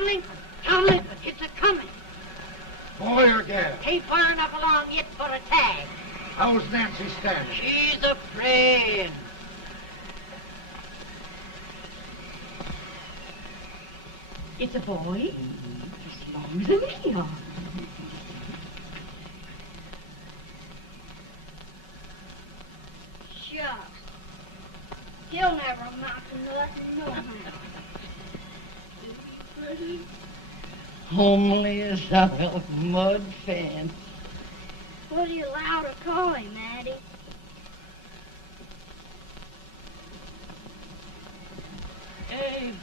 Townley, Townley, it's a-coming. Boy or gal? Ain't far enough along yet for a tag. How's Nancy standing? She's a-praying. It's a boy? As long as me are. Shucks. He'll never amount to nothing, no how. Pretty. Homely as a mud fan. What do you allow to call him, Addie? Abraham.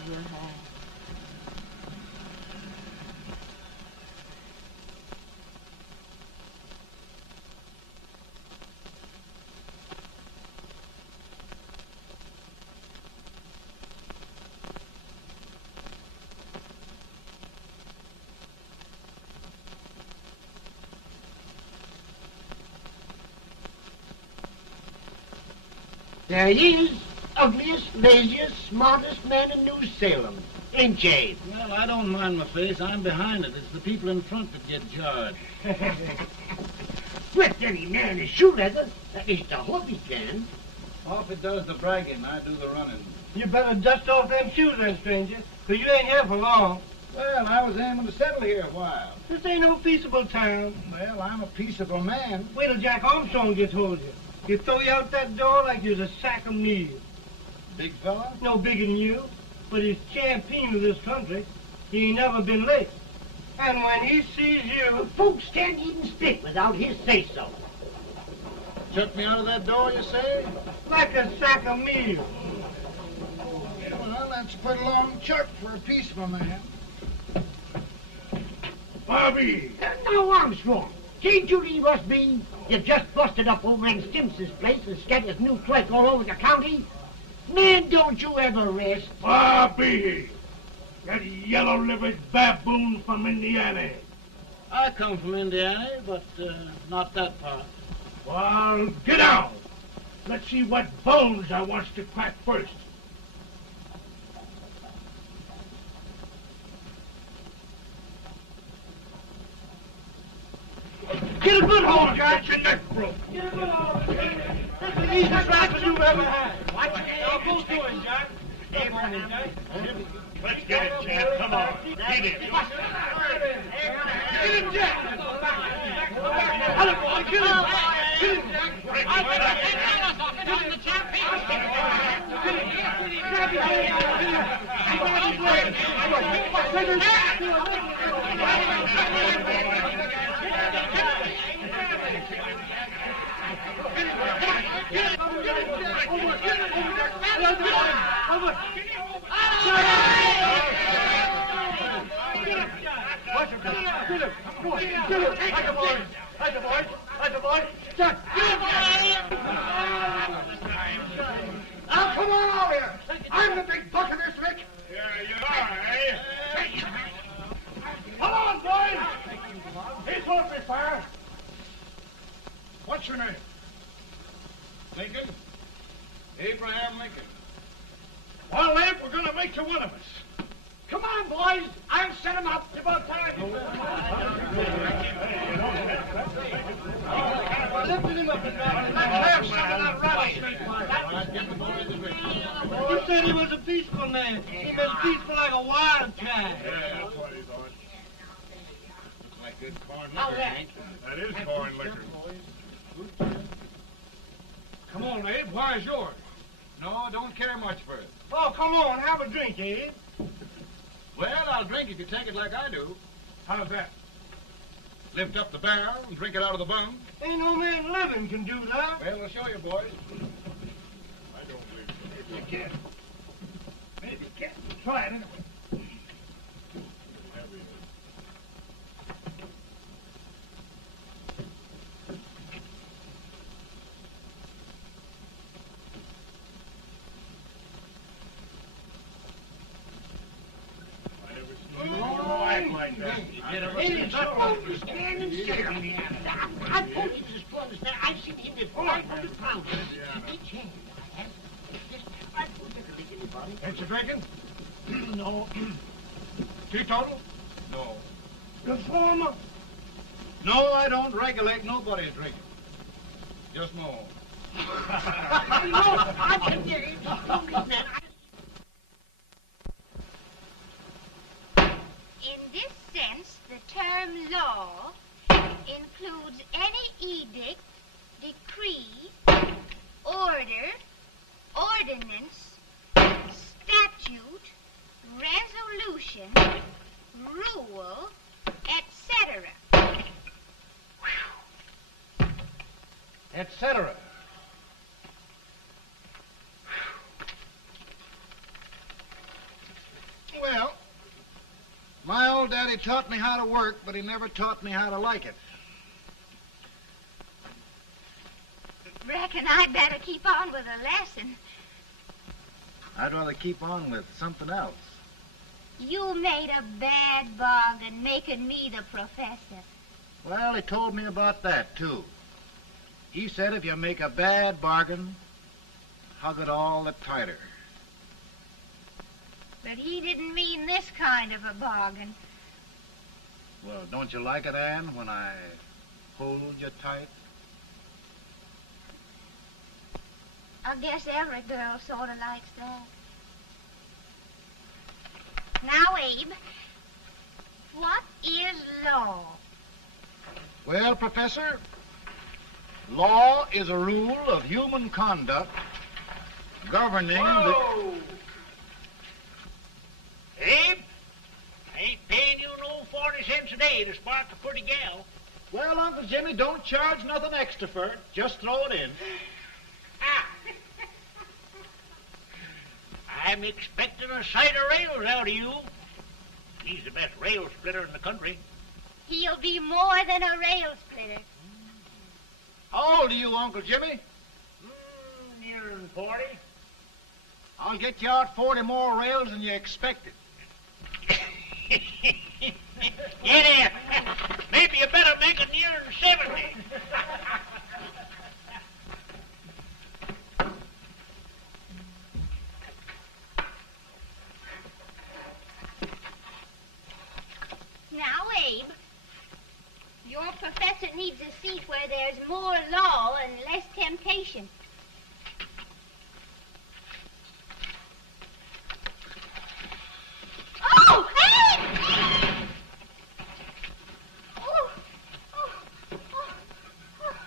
There he is, ugliest, laziest, smartest man in New Salem. Ain't Jay? Well, I don't mind my face. I'm behind it. It's the people in front that get jarred. With any man in shoe leather, at least I hope he can. Off it does the bragging. I do the running. You better dust off them shoes then, stranger, 'cause you ain't here for long. Well, I was aiming to settle here a while. This ain't no peaceable town. Well, I'm a peaceable man. Wait till Jack Armstrong gets hold of you. He'll throw you out that door like you're a sack of meal. Big fella? No bigger than you, but he's champion of this country. He ain't never been late. And when he sees you... Folks can't even speak without his say-so. Chuck me out of that door, you say? like a sack of meal. Well, that's a pretty long chuck for a peaceful man. Bobby! Now, Armstrong, can't you leave us be? You've just busted up over in Stimpson's place and scattered new clerk all over the county. Man, don't you ever rest. Bobby! That yellow-livered baboon from Indiana. I come from Indiana, but not that part. Well, get out. Let's see what bones I wants to crack first. Get a good hold, Jack. Get your neck broke. Get a good hold. That's the easiest rifle you've ever had. Watch it. Now, both doing, Jack. Abraham, Jack. Let's get it, Jack. Come on. Get it. Get him, Jack. Hello, boy. Get him. Get him, Jack. I'll get him. Get him, the champ. Get him. Grab him. Now, come on over here. I'm the big buck of this lick. Yeah, you are, eh? Come on, boys. He's holding me fire. What's your name? Lincoln? Abraham Lincoln. Well, Abe, we're going to make you one of us. Come on, boys. I'll set him up. It's about time. Lifting him up and down. Let's have some of that rattlesnake. You said he was a peaceful man. He was peaceful like a wildcat. Yeah, that's what he thought. Looks like good corn liquor, Hank. That is corn liquor. Come on, Abe. Where's yours? No, don't care much for it. Oh, come on. Have a drink, Abe. Well, I'll drink if you take it like I do. How's that? Lift up the barrel and drink it out of the bung. Ain't no man living can do that. Well, I'll show you, boys. I don't believe so. You can't. Maybe you can't. Try it anyway. Act like that. Hey, Jones, stand and sit on the I told you this brother's man. I've seen him before. 500 pounds. Each hand. I have. I told you to make anybody. Ain't you drinking? No. Teetotal? No. Reformer? No, I don't regulate nobody's drinking. Just my own. I can get it. In this sense, the term law includes any edict, decree, order, ordinance, statute, resolution, rule, etc. Etc. Well, my old daddy taught me how to work, but he never taught me how to like it. Reckon I'd better keep on with the lesson. I'd rather keep on with something else. You made a bad bargain making me the professor. Well, he told me about that, too. He said if you make a bad bargain, hug it all the tighter. But he didn't mean this kind of a bargain. Well, don't you like it, Anne, when I hold you tight? I guess every girl sort of likes that. Now, Abe, what is law? Well, Professor, law is a rule of human conduct governing Whoa! Abe, I ain't paying you no 40 cents a day to spark a pretty gal. Well, Uncle Jimmy, don't charge nothing extra for it. Just throw it in. I'm expecting a sight of rails out of you. He's the best rail splitter in the country. He'll be more than a rail splitter. How old are you, Uncle Jimmy? Nearing 40. I'll get you out 40 more rails than you expected. Get there. Maybe you better make it nearing 70. Now, Abe, your professor needs a seat where there's more law and less temptation. Oh, Abe!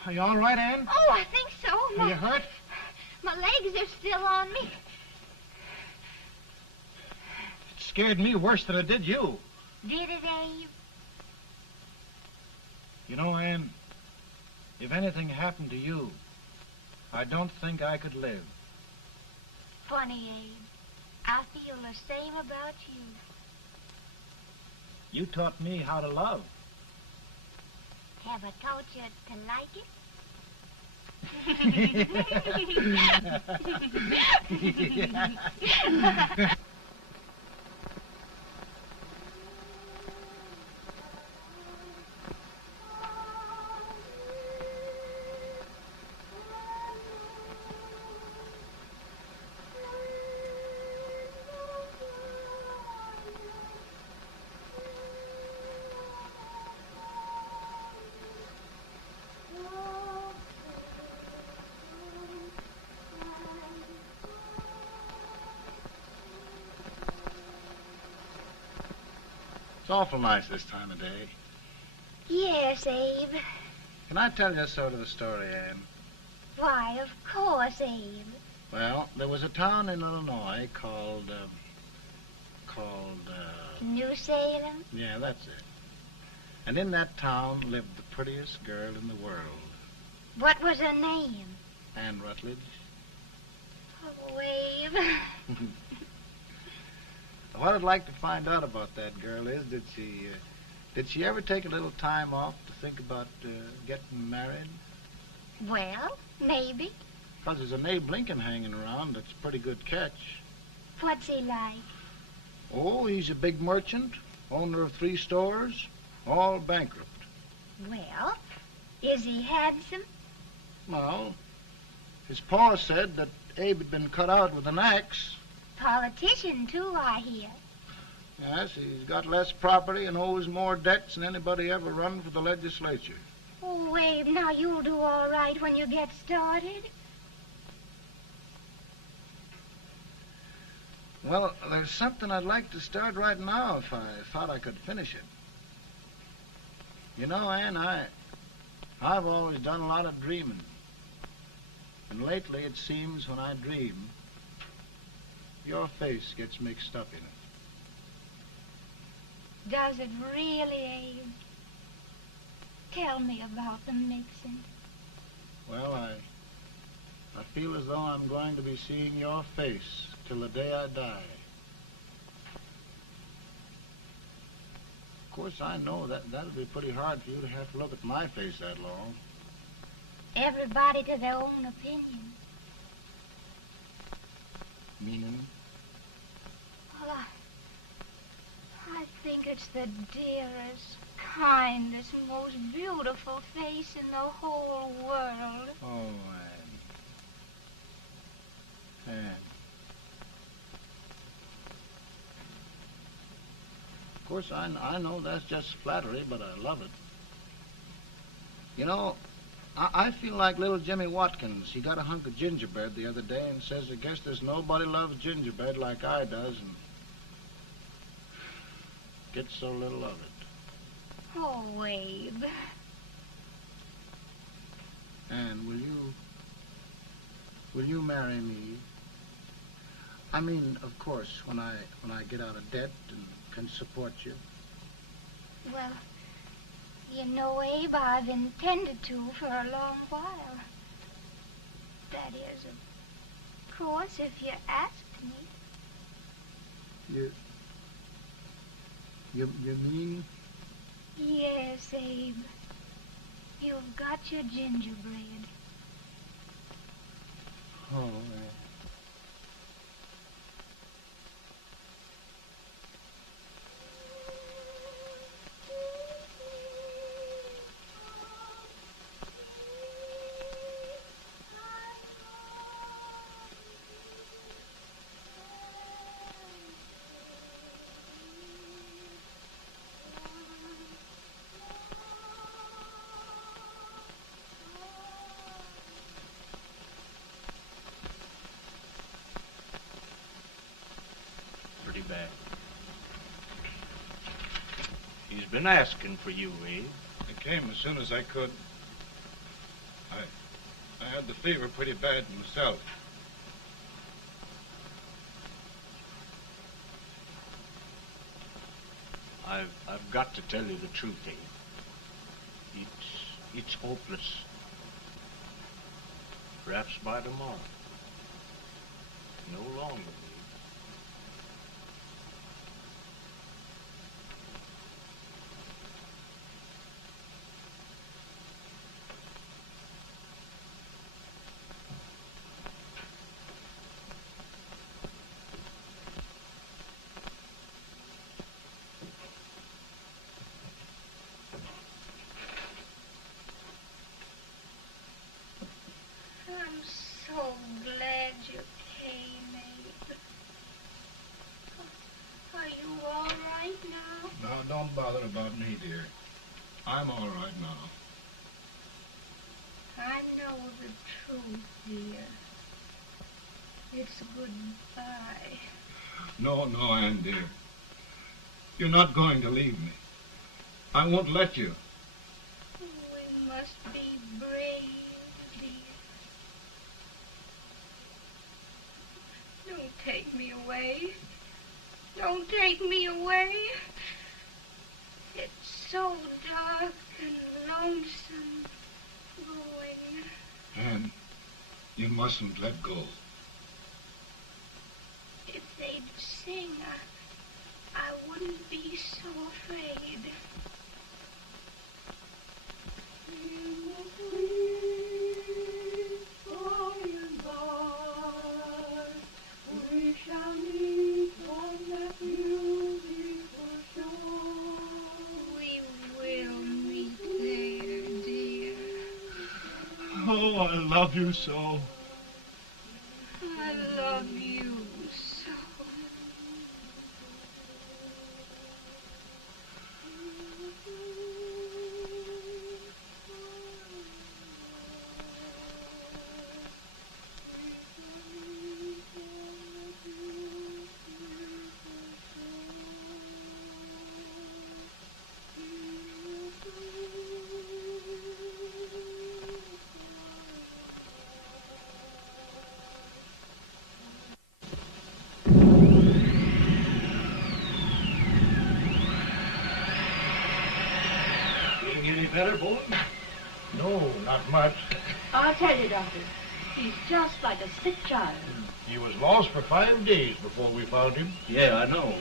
Are you all right, Anne? Oh, I think so. Are you hurt? My legs are still on me. It scared me worse than it did you. Did it, Abe? You know, Anne, if anything happened to you, I don't think I could live. Funny, Abe. I feel the same about you. You taught me how to love. Have I taught you to like it? It's awful nice this time of day. Yes, Abe. Can I tell you sort of a story, Anne? Why, of course, Abe. Well, there was a town in Illinois called, New Salem? yeah, that's it. And in that town lived the prettiest girl in the world, What was her name? Anne Rutledge. Oh, Abe. What I'd like to find out about that girl is, did she ever take a little time off to think about getting married? Well, maybe. Because there's an Abe Lincoln hanging around that's a pretty good catch. What's he like? Oh, he's a big merchant, owner of 3 stores, all bankrupt. Well, is he handsome? Well, his pa said that Abe had been cut out with an axe. Politician, too, I hear. Yes, he's got less property and owes more debts than anybody ever run for the legislature. Oh, Abe, now you'll do all right when you get started. Well, there's something I'd like to start right now if I thought I could finish it. You know, Ann, I've always done a lot of dreaming. And lately it seems when I dream, your face gets mixed up in it. Does it really, Abe? Tell me about the mixing. Well, I feel as though I'm going to be seeing your face till the day I die. Of course, I know that'll be pretty hard for you to have to look at my face that long. Everybody to their own opinion. Meaning? Well, I think it's the dearest, kindest, most beautiful face in the whole world. Oh, Ann. Of course, I know that's just flattery, but I love it. You know, I feel like little Jimmy Watkins. He got a hunk of gingerbread the other day and says, I guess there's nobody loves gingerbread like I does, and gets so little of it. Oh, Abe. And will you marry me? I mean, of course, when I get out of debt and can support you. Well, you know, Abe, I've intended to for a long while. That is, of course, if you asked me. You mean? Yes, Abe. You've got your gingerbread. Oh, Pretty bad. He's been asking for you, Abe. I came as soon as I could. I had the fever pretty bad myself. I've got to tell you the truth, Abe. It's hopeless. Perhaps by tomorrow. No longer, Abe. I'm so glad you came, Abe. Are you all right now? Now, don't bother about me, dear. I'm all right now. I know the truth, dear. It's goodbye. No, Ann, dear. You're not going to leave me. I won't let you. We must be brave, dear. Don't take me away. Don't take me away. It's so dark and lonesome going. Ann, you mustn't let go. If they'd sing, I wouldn't be so afraid. We shall meet on that beautiful shore. We will meet there, dear. Oh, I love you so. I love you so. better, Boone? No, not much. I'll tell you, Doctor. He's just like a sick child. He was lost for 5 days before we found him. Yeah, I know.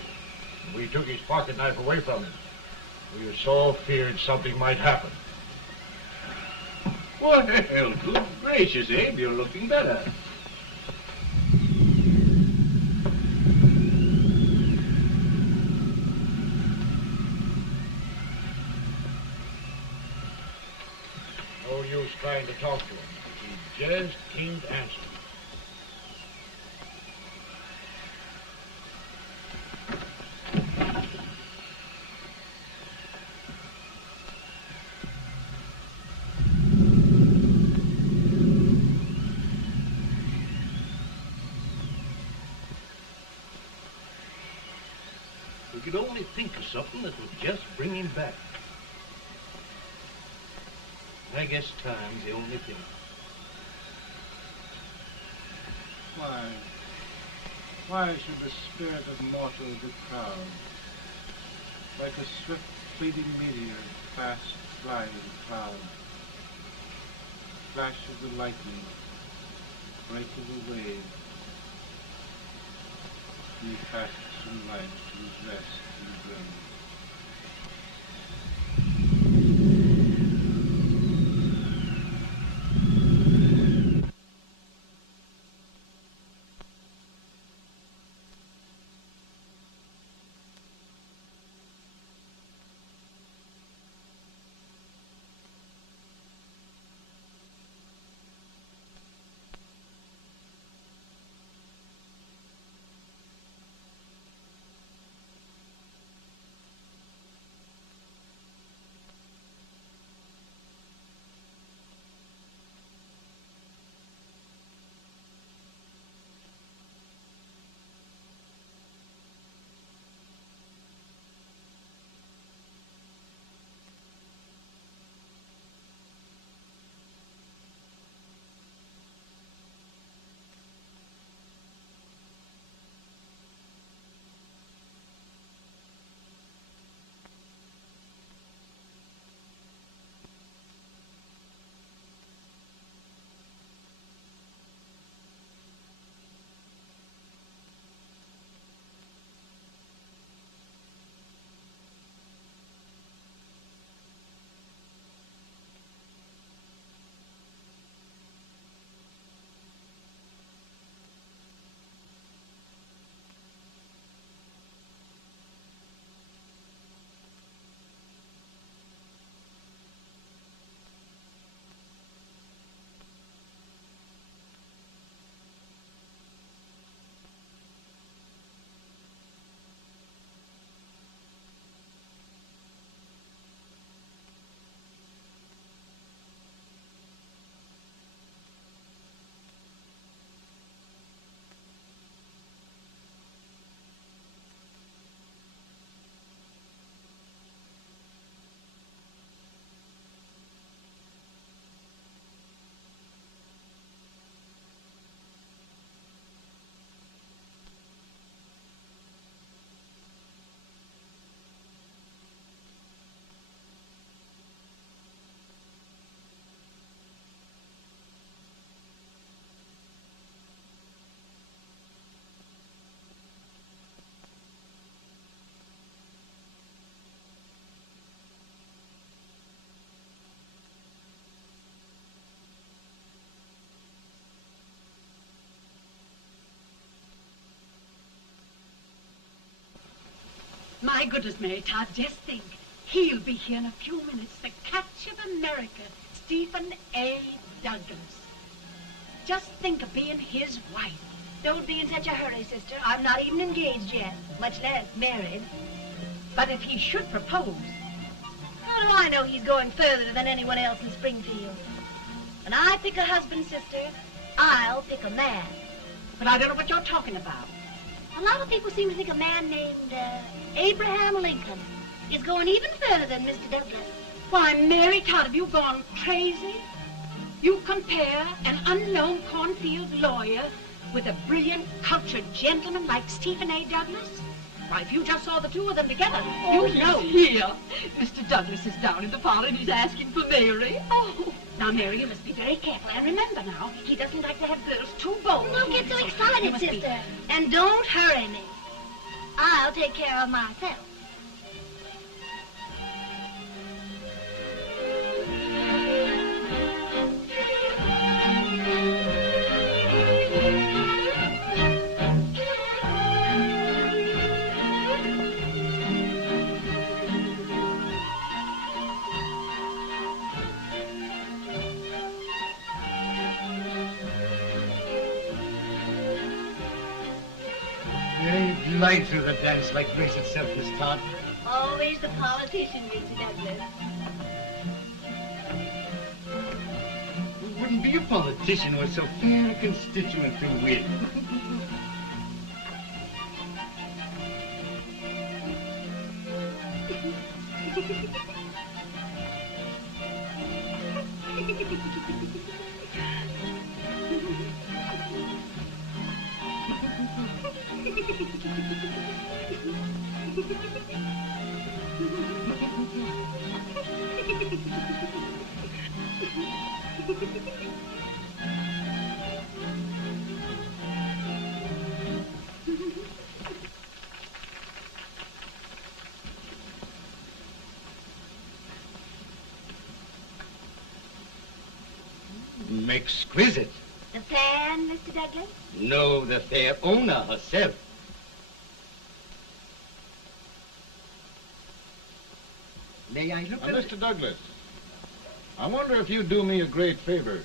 We took his pocket knife away from him. We were so feared something might happen. Well, good gracious, Abe, you're looking better. No use trying to talk to him. He just can't answer. We could only think of something that would just bring him back. I guess time's the only thing. Why should the spirit of mortal be proud? Like a swift fleeting meteor, fast flying cloud. Flash of the lightning, break of the wave. He fasts from life to his rest in the grave. My goodness, Mary Todd, just think. He'll be here in a few minutes. The catch of America, Stephen A. Douglas. Just think of being his wife. Don't be in such a hurry, sister. I'm not even engaged yet, much less married. But if he should propose... How do I know he's going further than anyone else in Springfield? When I pick a husband, sister, I'll pick a man. But I don't know what you're talking about. A lot of people seem to think a man named Abraham Lincoln is going even further than Mr. Douglas. Why, Mary Todd, have you gone crazy? You compare an unknown cornfield lawyer with a brilliant, cultured gentleman like Stephen A. Douglas? Why, if you just saw the two of them together, you'd know. Here. Mr. Douglas is down in the parlor and he's asking for Mary. Oh. Now, Mary, you must be very careful. And remember now, he doesn't like to have girls too bold. Don't get so You excited, must be- sister. And don't hurry me. I'll take care of myself. They glide through the dance like grace itself, Miss Todd. Always the politician, Mr. Douglas. Who wouldn't be a politician with so fair a constituent to win? Exquisite. The fan, Mr. Douglas? No, the fair owner herself. May I look Now, at it? Mr. Douglas, I wonder if you'd do me a great favor.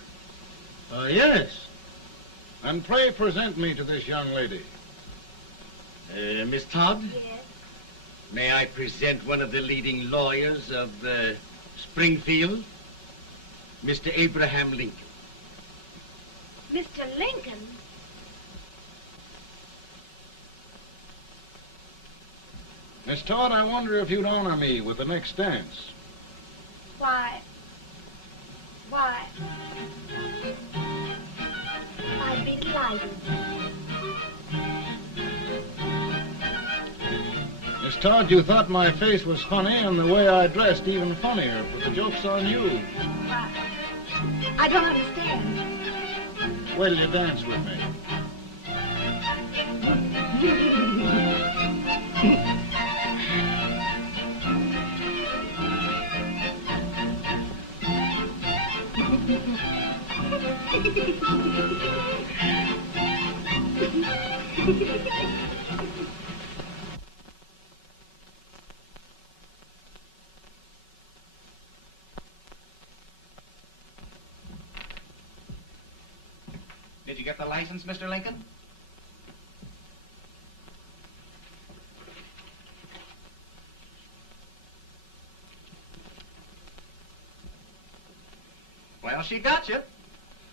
Yes. And pray present me to this young lady. Miss Todd? Yes. May I present one of the leading lawyers of Springfield, Mr. Abraham Lincoln. Mr. Lincoln? Miss Todd, I wonder if you'd honor me with the next dance. Why? I'd be delighted. Miss Todd, you thought my face was funny and the way I dressed even funnier, but the joke's on you. Why? I don't understand. Will you dance with me? Did you get the license, Mr. Lincoln? Well, she got you.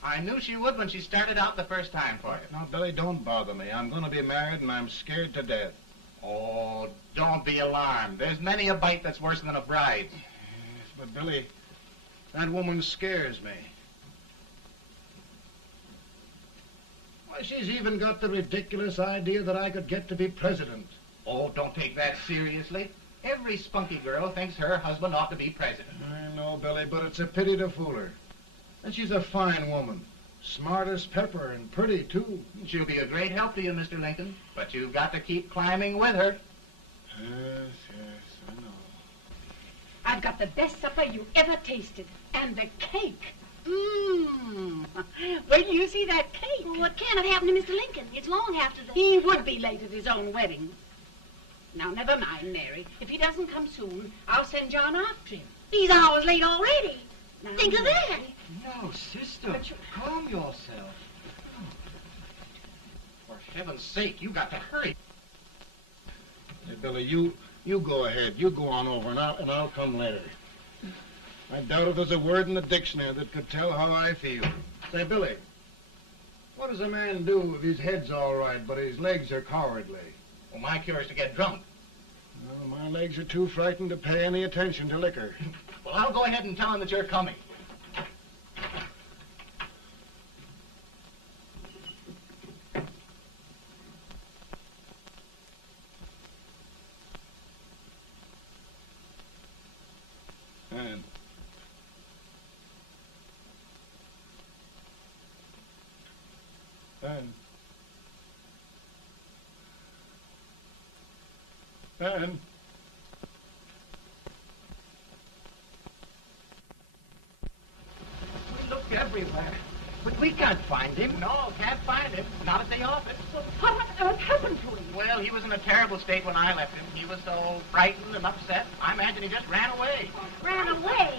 I knew she would when she started out the first time for you. Now, Billy, don't bother me. I'm going to be married and I'm scared to death. Oh, don't be alarmed. There's many a bite that's worse than a bride. Yes, but Billy, that woman scares me. Why, she's even got the ridiculous idea that I could get to be president. Oh, don't take that seriously. Every spunky girl thinks her husband ought to be president. I know, Billy, but it's a pity to fool her. And she's a fine woman. Smart as pepper and pretty, too. She'll be a great help to you, Mr. Lincoln, but you've got to keep climbing with her. Yes, I know. I've got the best supper you ever tasted. And the cake. Mmm. Wait till you see that cake. Well, what can have happened to Mr. Lincoln? It's long after the... He would be late at his own wedding. Now, never mind, Mary. If he doesn't come soon, I'll send John after him. He's hours late already. Now, Think of that. No, sister. But you- Calm yourself. For heaven's sake, you got to hurry. Hey, Billy, you go ahead. You go on over, and I'll come later. I doubt if there's a word in the dictionary that could tell how I feel. Say, Billy, what does a man do if his head's all right, but his legs are cowardly? Well, my cure is to get drunk. Well, my legs are too frightened to pay any attention to liquor. Well, I'll go ahead and tell him that you're coming. And We looked everywhere, but we can't find him. No, can't find him. Not at the office. Well, what on earth happened to him? Well, he was in a terrible state when I left him. He was so frightened and upset. I imagine he just ran away. Ran away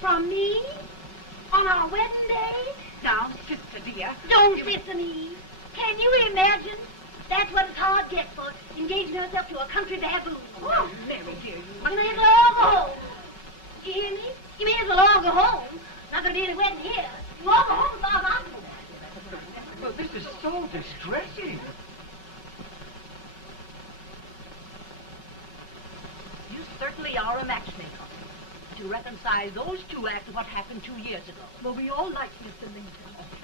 from me on our wedding day? Now, sister dear. Don't listen, Eve. Can you imagine? That's what it's hard gets for engaging herself to a country baboon. Oh, Mary dear, You may as well all go home. You hear me? You may as well all go home. Not gonna be any wedding here. You all go home as far as I'm concerned. Well, this is so distressing. You certainly are a matchmaker. To reconcile those two after what happened 2 years ago. Well, we all like Mr. Lincoln.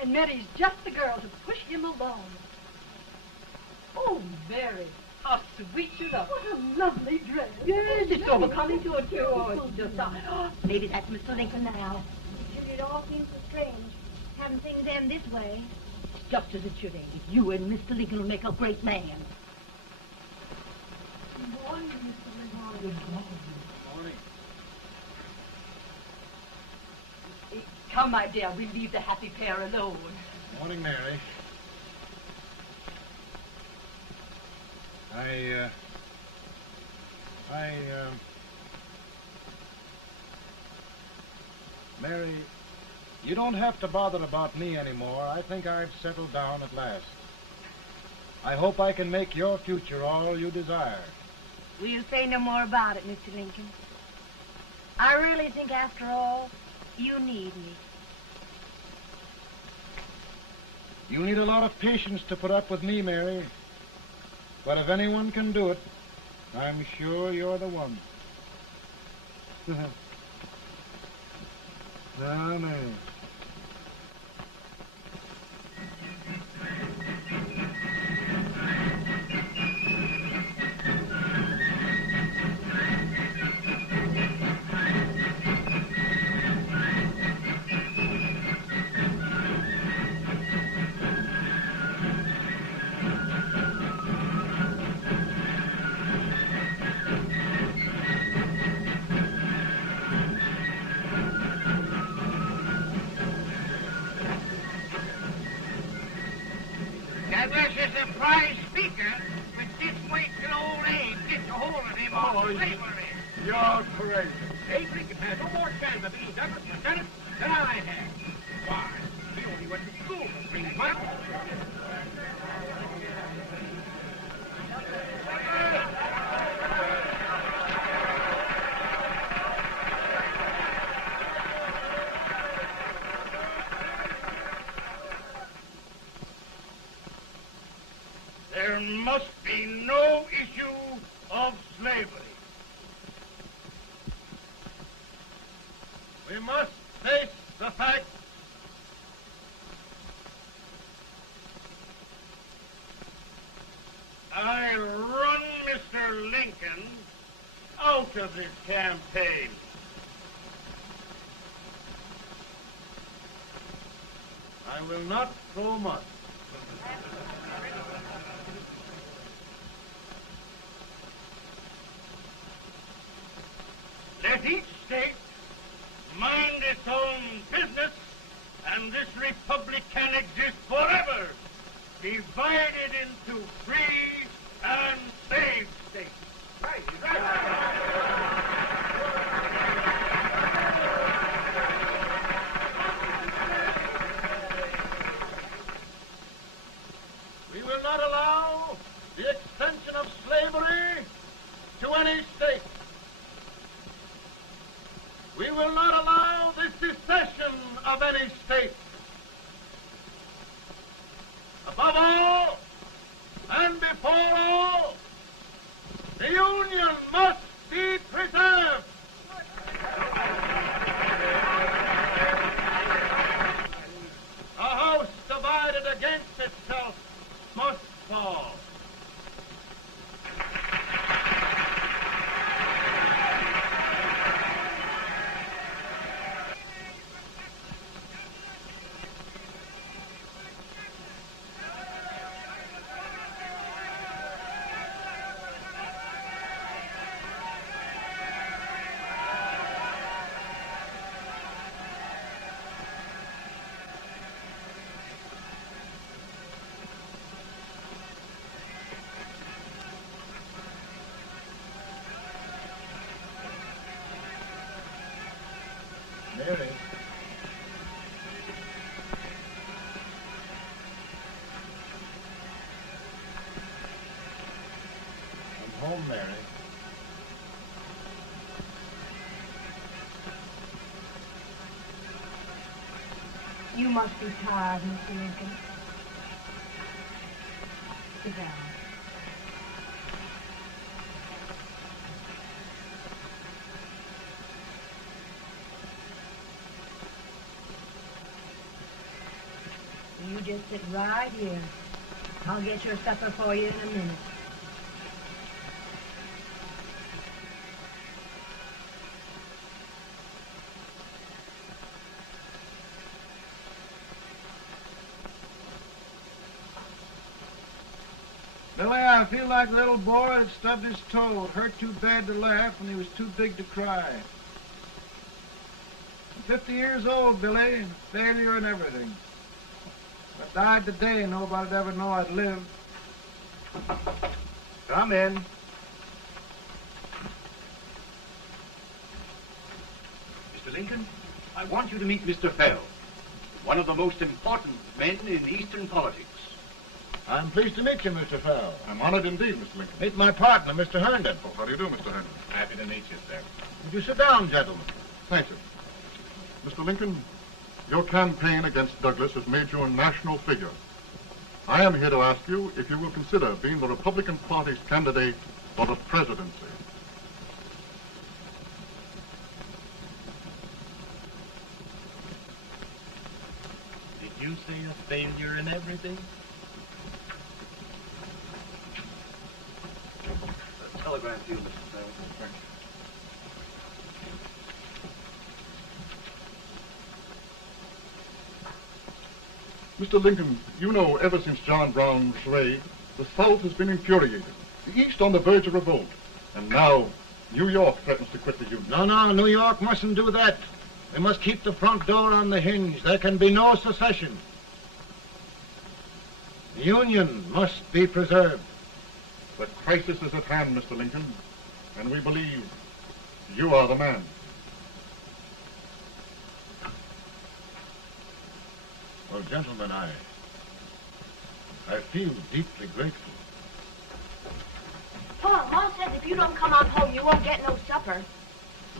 And Mary's just the girl to push him along. Oh, Mary, how sweet you look. What a lovely dress. Yes, it's overcoming to it, too. Oh, it's just... maybe that's Mr. Lincoln now. It all seems so strange. Having things end this way. Just as it should end. You and Mr. Lincoln will make a great man. Good morning, Mr. Lincoln. morning. Come, my dear, we'll leave the happy pair alone. Morning, Mary. Mary, you don't have to bother about me anymore. I think I've settled down at last. I hope I can make your future all you desire. We'll say no more about it, Mr. Lincoln. I really think, after all, you need me. You need a lot of patience to put up with me, Mary. But if anyone can do it, I'm sure you're the one. No, no. That was a surprise speaker, but just wait till old Abe gets a hold of him on slavery. You're crazy. Abe Lincoln has no more chance of being Douglas Lieutenant than I have. Why? He only went to school for 3 months. There must be no issue of slavery. We must face the fact I run Mr. Lincoln out of this campaign. I will not throw much. Let each state mind its own business, and this republic can exist forever, divided into free and slave states. Right, right. We will not allow the extension of slavery to any state. We will not allow the secession of any state. Above all, and before all, the Union must be preserved. A house divided against itself must fall. home, Mary. You must be tired, Mr. Lincoln. Sit down. You just sit right here. I'll get your supper for you in a minute. Billy, I feel like a little boy that stubbed his toe. It hurt too bad to laugh, and he was too big to cry. I'm 50 years old, Billy, failure and everything. If I died today, nobody'd ever know I'd lived. Come in. Mr. Lincoln, I want you to meet Mr. Fell, one of the most important men in Eastern politics. I'm pleased to meet you, Mr. Fell. I'm honored indeed, Mr. Lincoln. Meet my partner, Mr. Herndon. Oh, how do you do, Mr. Herndon? Happy to meet you, sir. Would you sit down, gentlemen? Thank you. Mr. Lincoln, your campaign against Douglas has made you a national figure. I am here to ask you if you will consider being the Republican Party's candidate for the presidency. Did you say a failure in everything? A telegram to you, Mr. Fell. Thank you. Mr. Lincoln, you know ever since John Brown's raid, the South has been infuriated, the East on the verge of revolt, and now New York threatens to quit the Union. No, New York mustn't do that. They must keep the front door on the hinge. There can be no secession. The Union must be preserved. The crisis is at hand, Mr. Lincoln, and we believe you are the man. Well, gentlemen, I feel deeply grateful. Paul, Ma says if you don't come on home, you won't get no supper.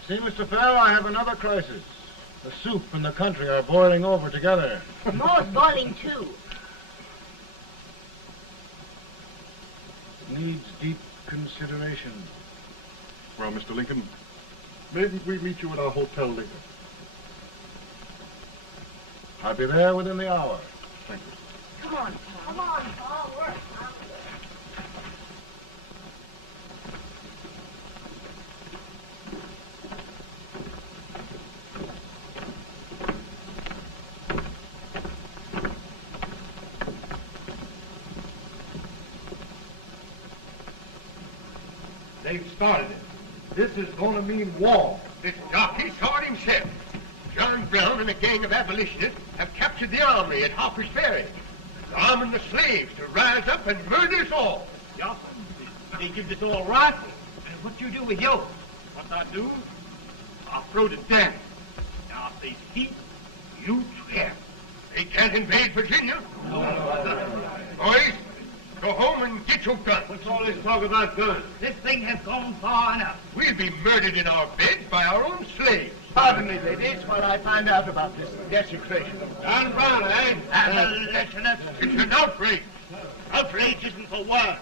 See, Mr. Fell, I have another crisis. The soup and the country are boiling over together. Ma's boiling too. It needs deep consideration. Well, Mr. Lincoln, maybe we meet you at our hotel later. I'll be there within the hour. Thank you. Come on, Paul. Come on, Paul. Work. They've started it. This is going to mean war. This jockey saw it himself. John Brown and a gang of abolitionists have captured the armory at Harper's Ferry. They're arming the slaves to rise up and murder us all. Yeah, they give us all rifles. And what you do with yours? What I do? I'll throw the damn. Now, if they speak, you swear. They can't invade Virginia. Boys, go home and get your guns. What's all this talk about guns? This thing has gone far enough. We'll be murdered in our beds by our own slaves. Pardon me, ladies, while I find out about this desecration. John Brown, eh? Abolitionists. It's an outrage. Outrage isn't for words.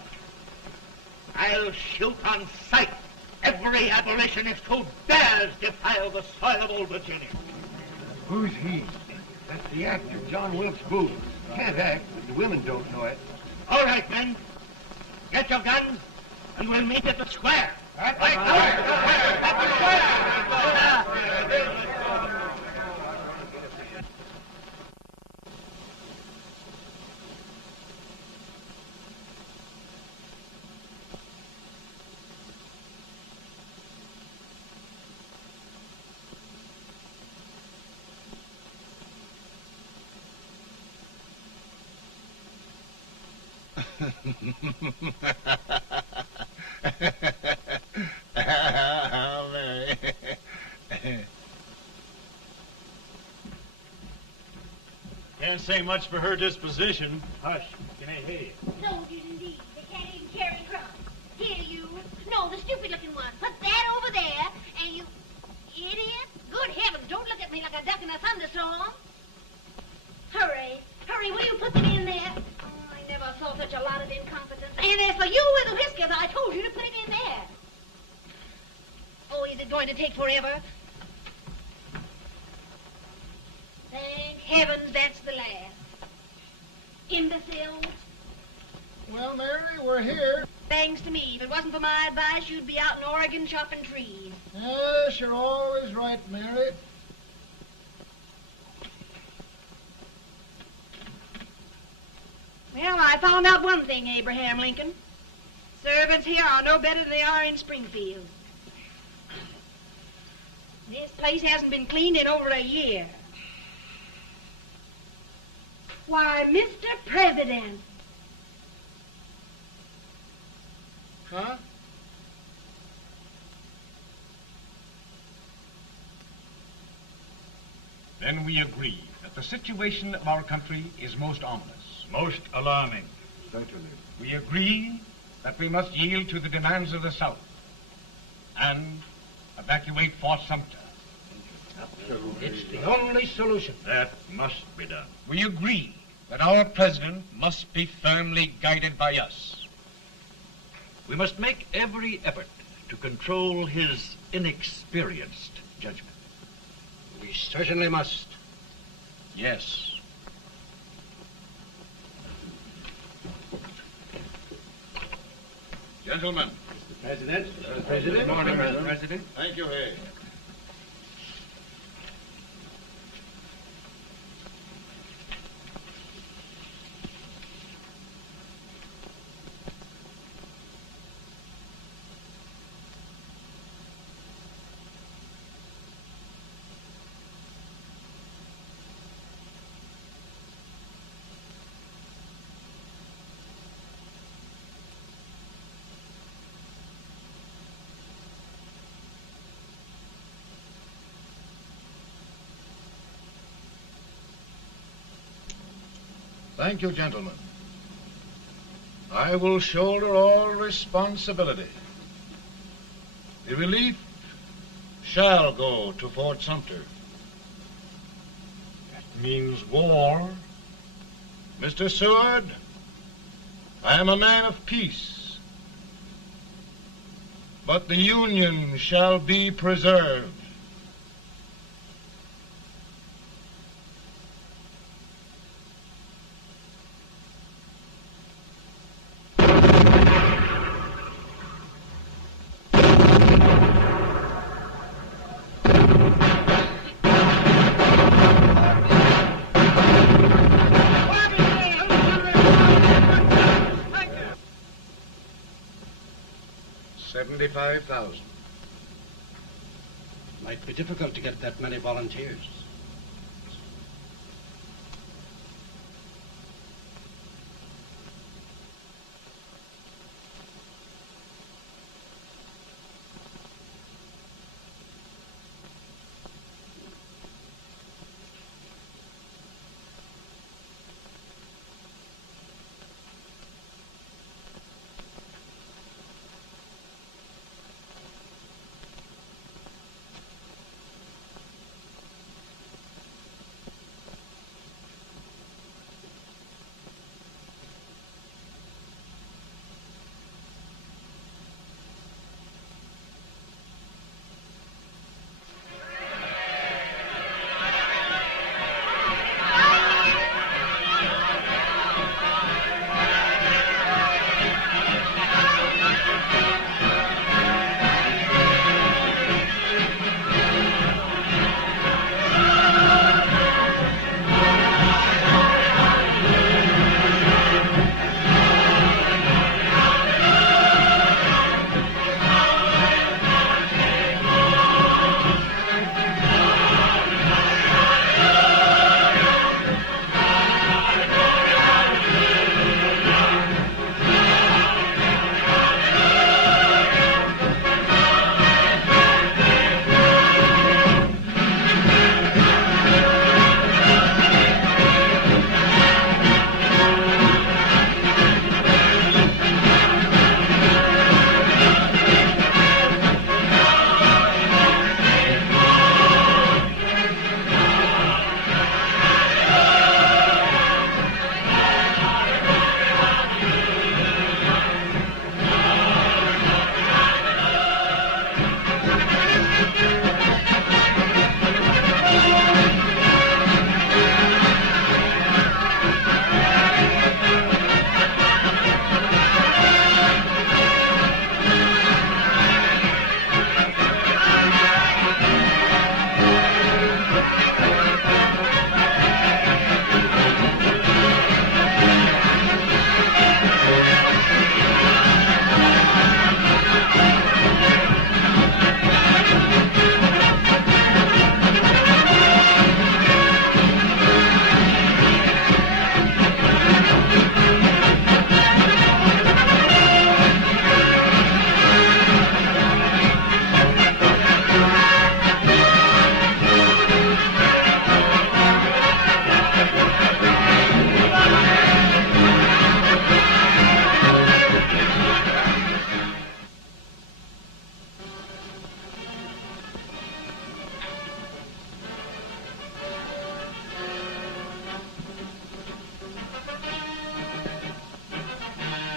I'll shoot on sight every abolitionist who dares defile the soil of old Virginia. Who's he? That's the actor, John Wilkes Booth. Can't act, but the women don't know it. All right, men. Get your guns, and we'll meet at the square. At the How merry. Can't say much for her disposition. Hush. Can I hear you? Soldiers indeed. They can't even carry crumbs. Here, you. And as for you with the whiskey, I told you to put it in there. Oh, is it going to take forever? Thank heavens that's the last. Imbecile. Well, Mary, we're here. Thanks to me. If it wasn't for my advice, you'd be out in Oregon chopping trees. Yes, you're always right, Mary. Well, I found out one thing, Abraham Lincoln. Servants here are no better than they are in Springfield. This place hasn't been cleaned in over a year. Why, Mr. President. Huh? Then we agree that the situation of our country is most ominous. Most alarming. Certainly. We agree that we must yield to the demands of the South and evacuate Fort Sumter. It's the only solution. That must be done. We agree that our president must be firmly guided by us. We must make every effort to control his inexperienced judgment. We certainly must. Yes. Gentlemen. Mr. President. Mr. President. Good morning, Mr. President. Thank you, Hay. Thank you, gentlemen. I will shoulder all responsibility. The relief shall go to Fort Sumter. That means war. Mr. Seward, I am a man of peace, but the Union shall be preserved. $75,000. Might be difficult to get that many volunteers.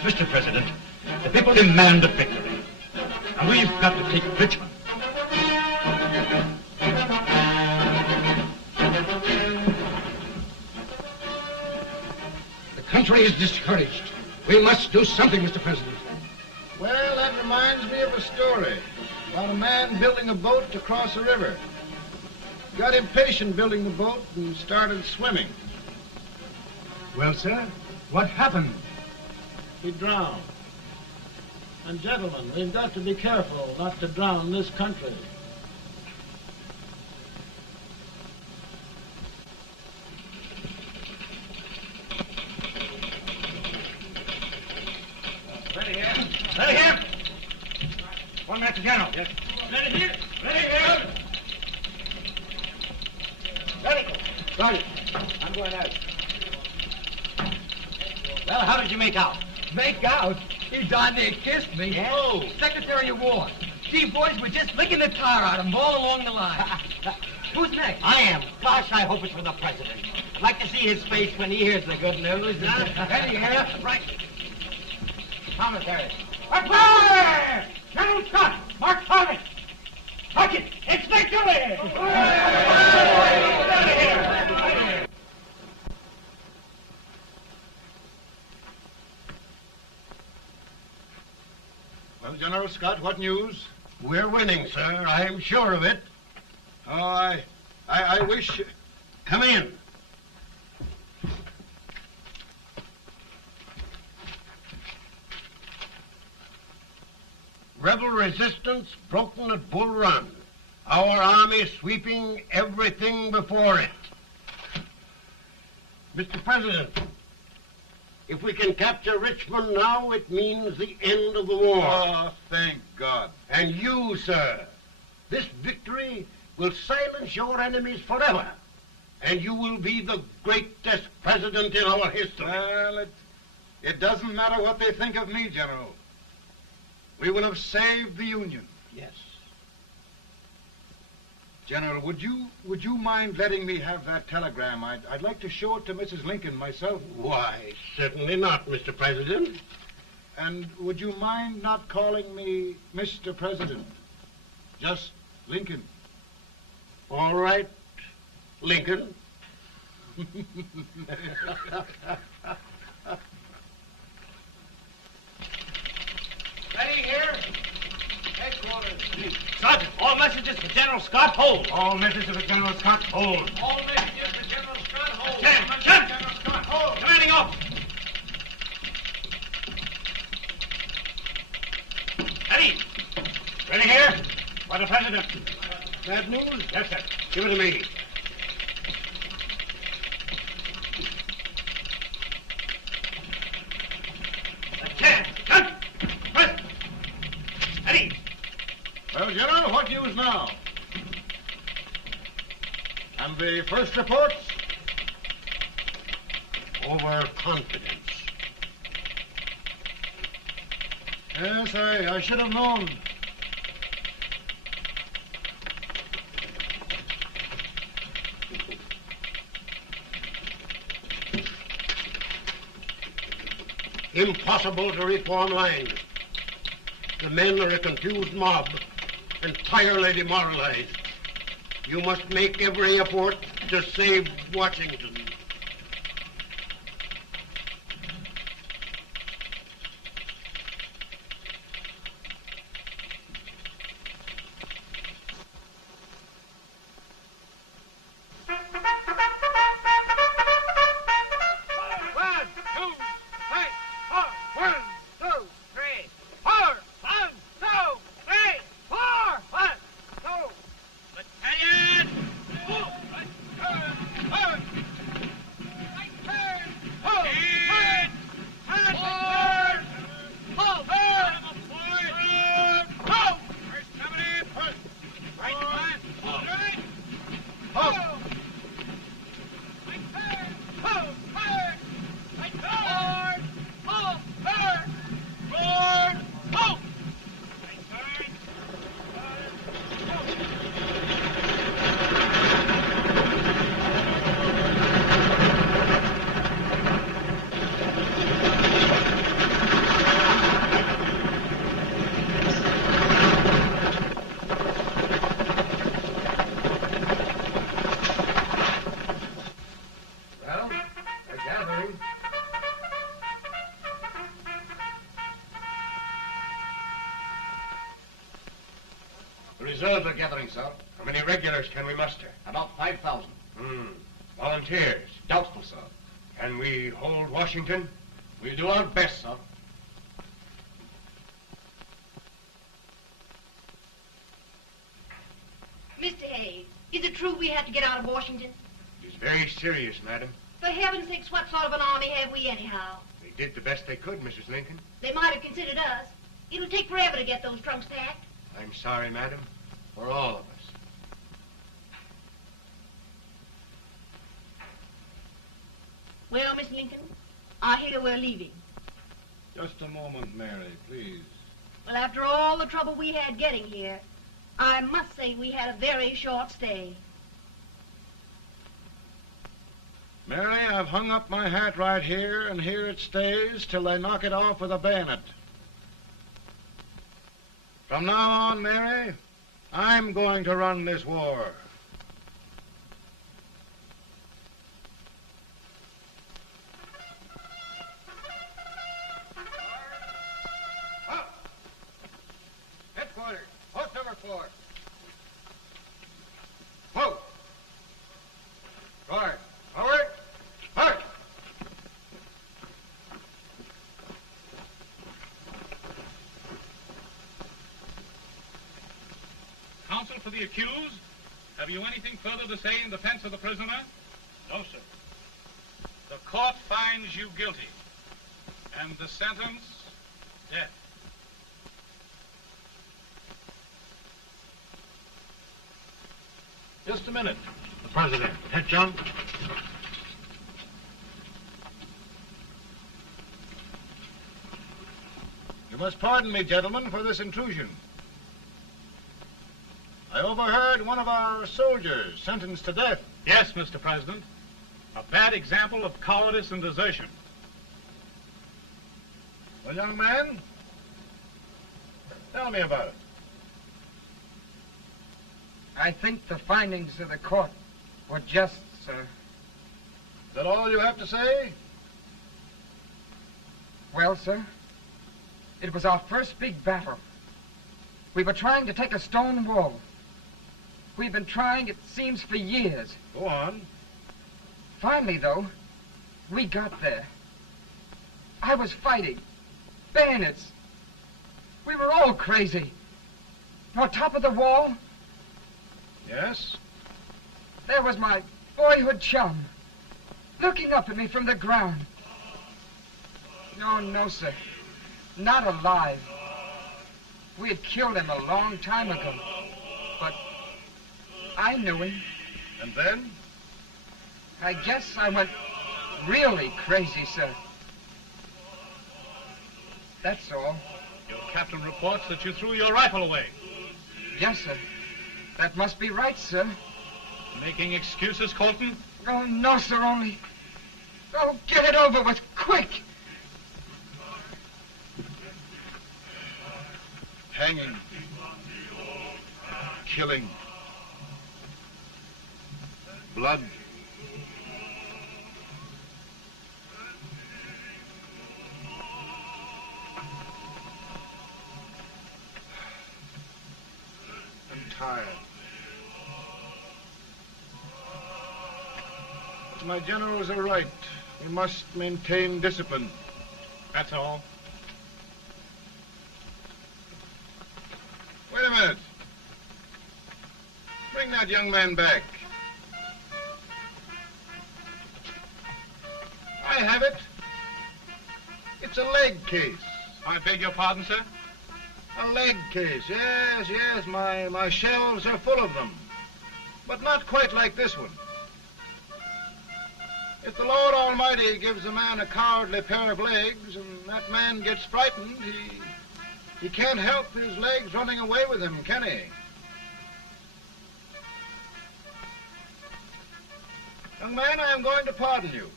Mr. President, the people demand a victory. And we've got to take Richmond. The country is discouraged. We must do something, Mr. President. Well, that reminds me of a story about a man building a boat to cross a river. Got impatient building the boat and started swimming. Well, sir, what happened? He drowned. And gentlemen, we've got to be careful not to drown this country. Ready here. Ready here. One minute to General. Yes. Ready here. Ready here. Ready. Sergeant, I'm going out. Well, how did you make out? Make out? He darn near kissed me. Yeah? Oh. Secretary of War. Gee, boys, we're just licking the tar out of him all along the line. Who's next? I am. Gosh, I hope it's for the president. I'd like to see his face when he hears the good news. Ready here. Right. Commissary. Fire! General Scott, mark target. Sergeant, it's victory! Well, General Scott, what news? We're winning, sir. I am sure of it. Oh, I wish... Come in. Rebel resistance broken at Bull Run. Our army sweeping everything before it. Mr. President, if we can capture Richmond now, it means the end of the war. Oh, thank God. And you, sir, this victory will silence your enemies forever. And you will be the greatest president in our history. Well, it doesn't matter what they think of me, General. We will have saved the Union. Yes. General, would you mind letting me have that telegram? I'd like to show it to Mrs. Lincoln myself. Why, certainly not, Mr. President. And would you mind not calling me Mr. President? Just Lincoln. All right, Lincoln. Ready here. Headquarters. Sergeant, all messages for General Scott, hold. All messages for General Scott, hold. All messages for General Scott, hold. Chen! General Scott, hold. Commanding off. Ready. Ready here. For the President. Bad news? Yes, sir. Give it to me. Chen! Press. Ready. Well, General, what news now? And the first reports? Overconfidence. Yes, I should have known. Impossible to reform lines. The men are a confused mob, entirely demoralized. You must make every effort to save Washington. Reserves are gathering, sir. How many regulars can we muster? About 5,000. Volunteers? Doubtful, sir. Can we hold Washington? We'll do our best, sir. Mr. Hayes, is it true we have to get out of Washington? It's very serious, madam. For heaven's sakes, what sort of an army have we anyhow? They did the best they could, Mrs. Lincoln. They might have considered us. It'll take forever to get those trunks packed. I'm sorry, madam, for all of us. Well, Miss Lincoln, I hear we're leaving. Just a moment, Mary, please. Well, after all the trouble we had getting here, I must say we had a very short stay. Mary, I've hung up my hat right here, and here it stays till they knock it off with a bayonet. From now on, Mary, I'm going to run this war. Headquarters, post number 4. Whoa! Guard, forward, march! Counsel for the accused, have you anything further to say in defense of the prisoner? No, sir. The court finds you guilty, and the sentence, death. Just a minute. The president. Head, John. You must pardon me, gentlemen, for this intrusion. I overheard one of our soldiers sentenced to death. Yes, Mr. President. A bad example of cowardice and desertion. Well, young man, tell me about it. I think the findings of the court were just, sir. Is that all you have to say? Well, sir, it was our first big battle. We were trying to take a stone wall. We've been trying, it seems, for years. Go on. Finally, though, we got there. I was fighting. Bayonets. We were all crazy. On top of the wall, Yes? there was my boyhood chum, looking up at me from the ground. No, sir. Not alive. We had killed him a long time ago. But I knew him. And then? I guess I went really crazy, sir. That's all. Your captain reports that you threw your rifle away. Yes, sir. That must be right, sir. Making excuses, Colton? Oh, no, sir, only... Oh, get it over with, quick! Hanging. Killing. Blood. I'm tired. But my generals are right. We must maintain discipline. That's all. Wait a minute. Bring that young man back. I have it. It's a leg case. I beg your pardon, sir? A leg case, yes. My shelves are full of them. But not quite like this one. If the Lord Almighty gives a man a cowardly pair of legs and that man gets frightened, he can't help his legs running away with him, can he? Young man, I am going to pardon you.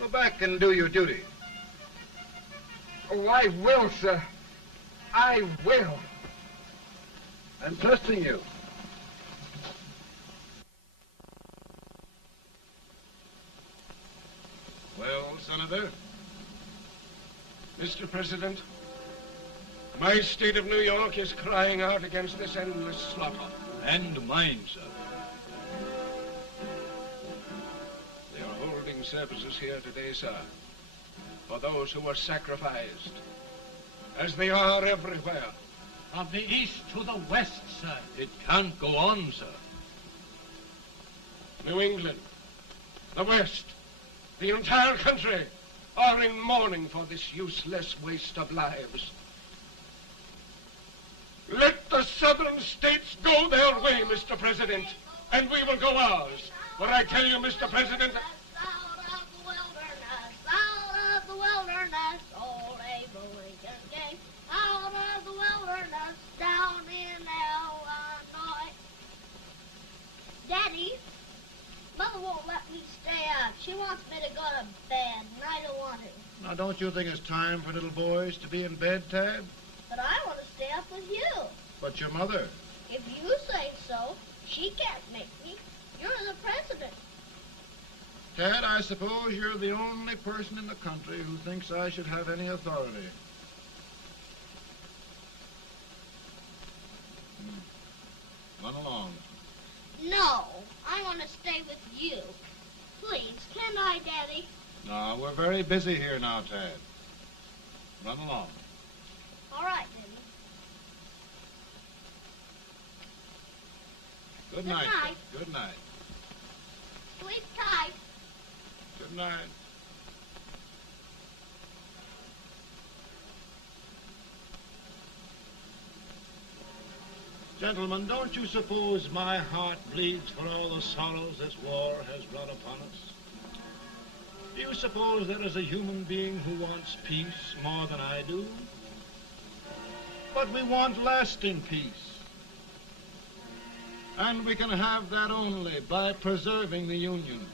Go back and do your duty. Oh, I will, sir. I will. I'm trusting you. Well, Senator? Mr. President, My state of New York is crying out against this endless slaughter. And mine, sir. They are holding services here today, sir, for those who were sacrificed, as they are everywhere. From the east to the west, sir. It can't go on, sir. New England, the West, the entire country are in mourning for this useless waste of lives. Let the southern states go their way, Mr. President, and we will go ours. But I tell you, Mr. President... Out of the wilderness, old Abraham Lincoln came. Out of the wilderness, down in Illinois. Daddy, Mother won't let me stay up. She wants me to go to bed, and I don't want to. Now, don't you think it's time for little boys to be in bed, Tad? But I want to stay up with you. But your mother. If you say so, she can't make me. You're the president. Tad, I suppose you're the only person in the country who thinks I should have any authority. Run along. No, I want to stay with you. Please, can I, Daddy? No, we're very busy here now, Tad. Run along. All right, Daddy. Good night. Good night. Sleep tight. Good night. Gentlemen, don't you suppose my heart bleeds for all the sorrows this war has brought upon us? Do you suppose there is a human being who wants peace more than I do? But we want lasting peace. And we can have that only by preserving the Union.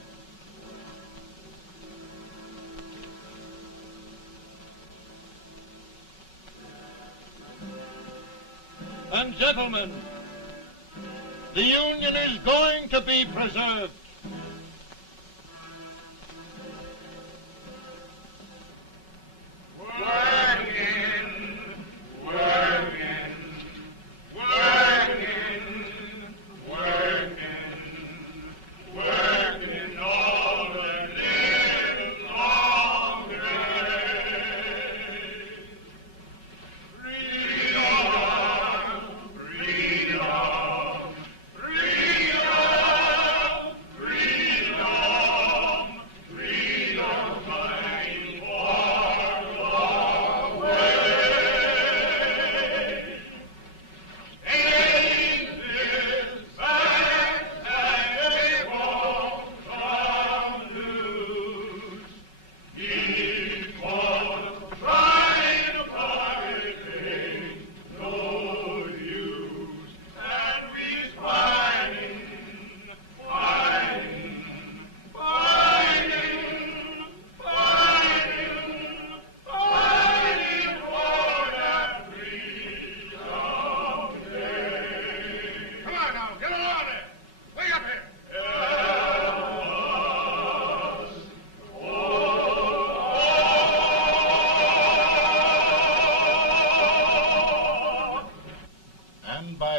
And gentlemen, the Union is going to be preserved.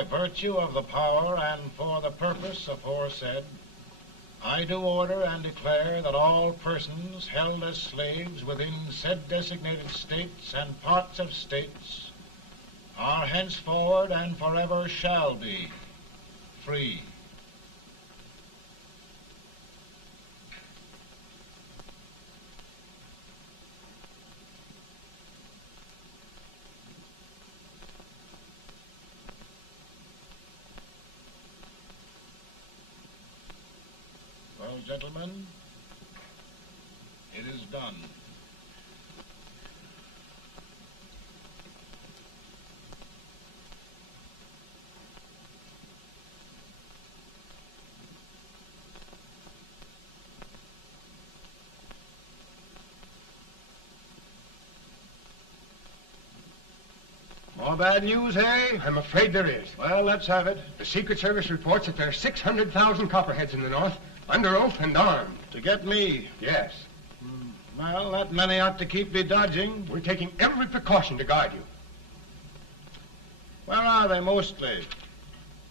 Virtue of the power and for the purpose aforesaid, I do order and declare that all persons held as slaves within said designated states and parts of states are henceforward and forever shall be free. Well, gentlemen, it is done. More bad news, hey? I'm afraid there is. Well, let's have it. The Secret Service reports that there are 600,000 copperheads in the North, under oath and armed. To get me? Yes. Well, that many ought to keep me dodging. We're taking every precaution to guard you. Where are they mostly?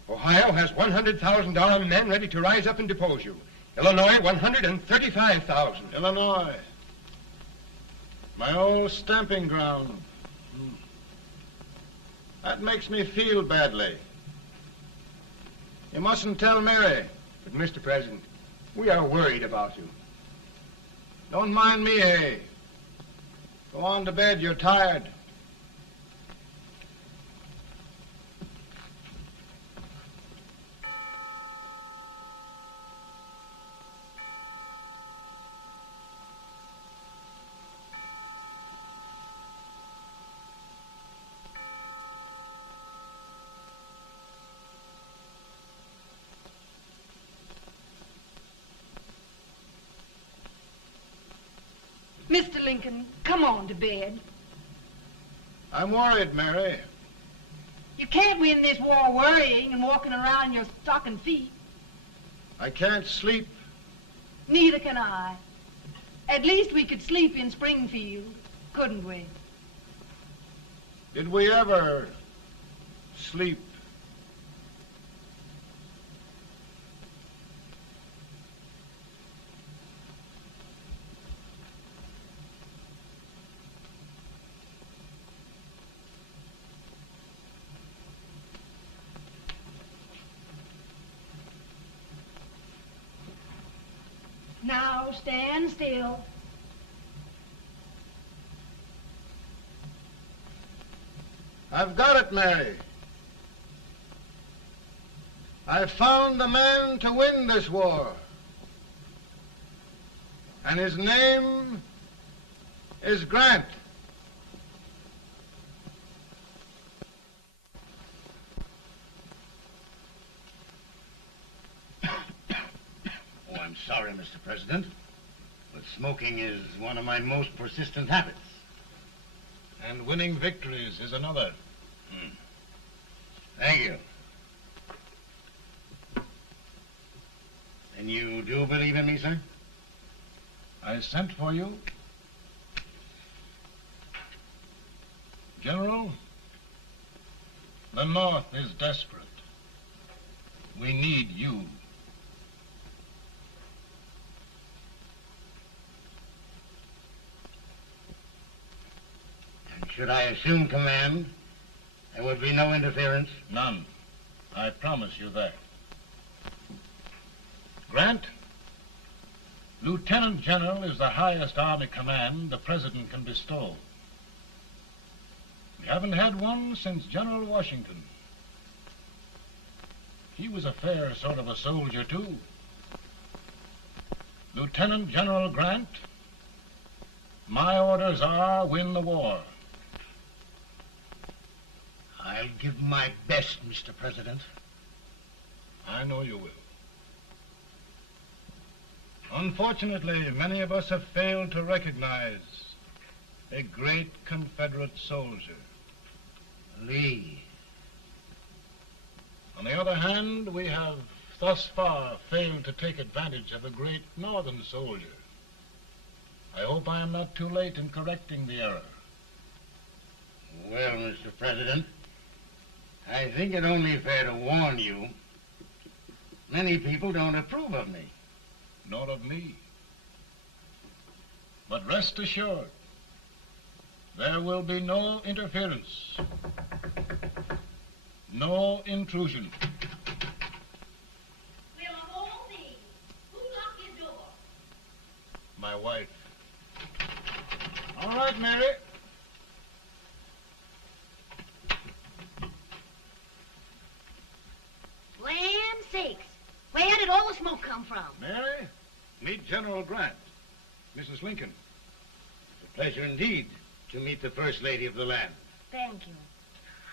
Ohio has 100,000 armed men ready to rise up and depose you. Illinois, 135,000. Illinois. My old stamping ground. That makes me feel badly. You mustn't tell Mary. But, Mr. President, we are worried about you. Don't mind me, eh? Go on to bed. You're tired. Mr. Lincoln, come on to bed. I'm worried, Mary. You can't win this war worrying and walking around in your stocking feet. I can't sleep. Neither can I. At least we could sleep in Springfield, couldn't we? Did we ever sleep? Now stand still. I've got it, Mary. I've found the man to win this war. And his name is Grant. Oh, I'm sorry, Mr. President, but smoking is one of my most persistent habits. And winning victories is another. Thank you. And you do believe in me, sir? I sent for you. General, the North is desperate. We need you. And should I assume command, there would be no interference? None. I promise you that. Grant, Lieutenant General is the highest army command the President can bestow. We haven't had one since General Washington. He was a fair sort of a soldier, too. Lieutenant General Grant, my orders are win the war. I'll give my best, Mr. President. I know you will. Unfortunately, many of us have failed to recognize a great Confederate soldier. Lee. On the other hand, we have thus far failed to take advantage of a great Northern soldier. I hope I am not too late in correcting the error. Well, Mr. President, I think it only fair to warn you. Many people don't approve of me. Nor of me. But rest assured, there will be no interference, no intrusion. Well, of all things, who locked your door? My wife. All right, Mary. Land sakes. Where did all the smoke come from? Mary, meet General Grant. Mrs. Lincoln. It's a pleasure indeed to meet the First Lady of the land. Thank you.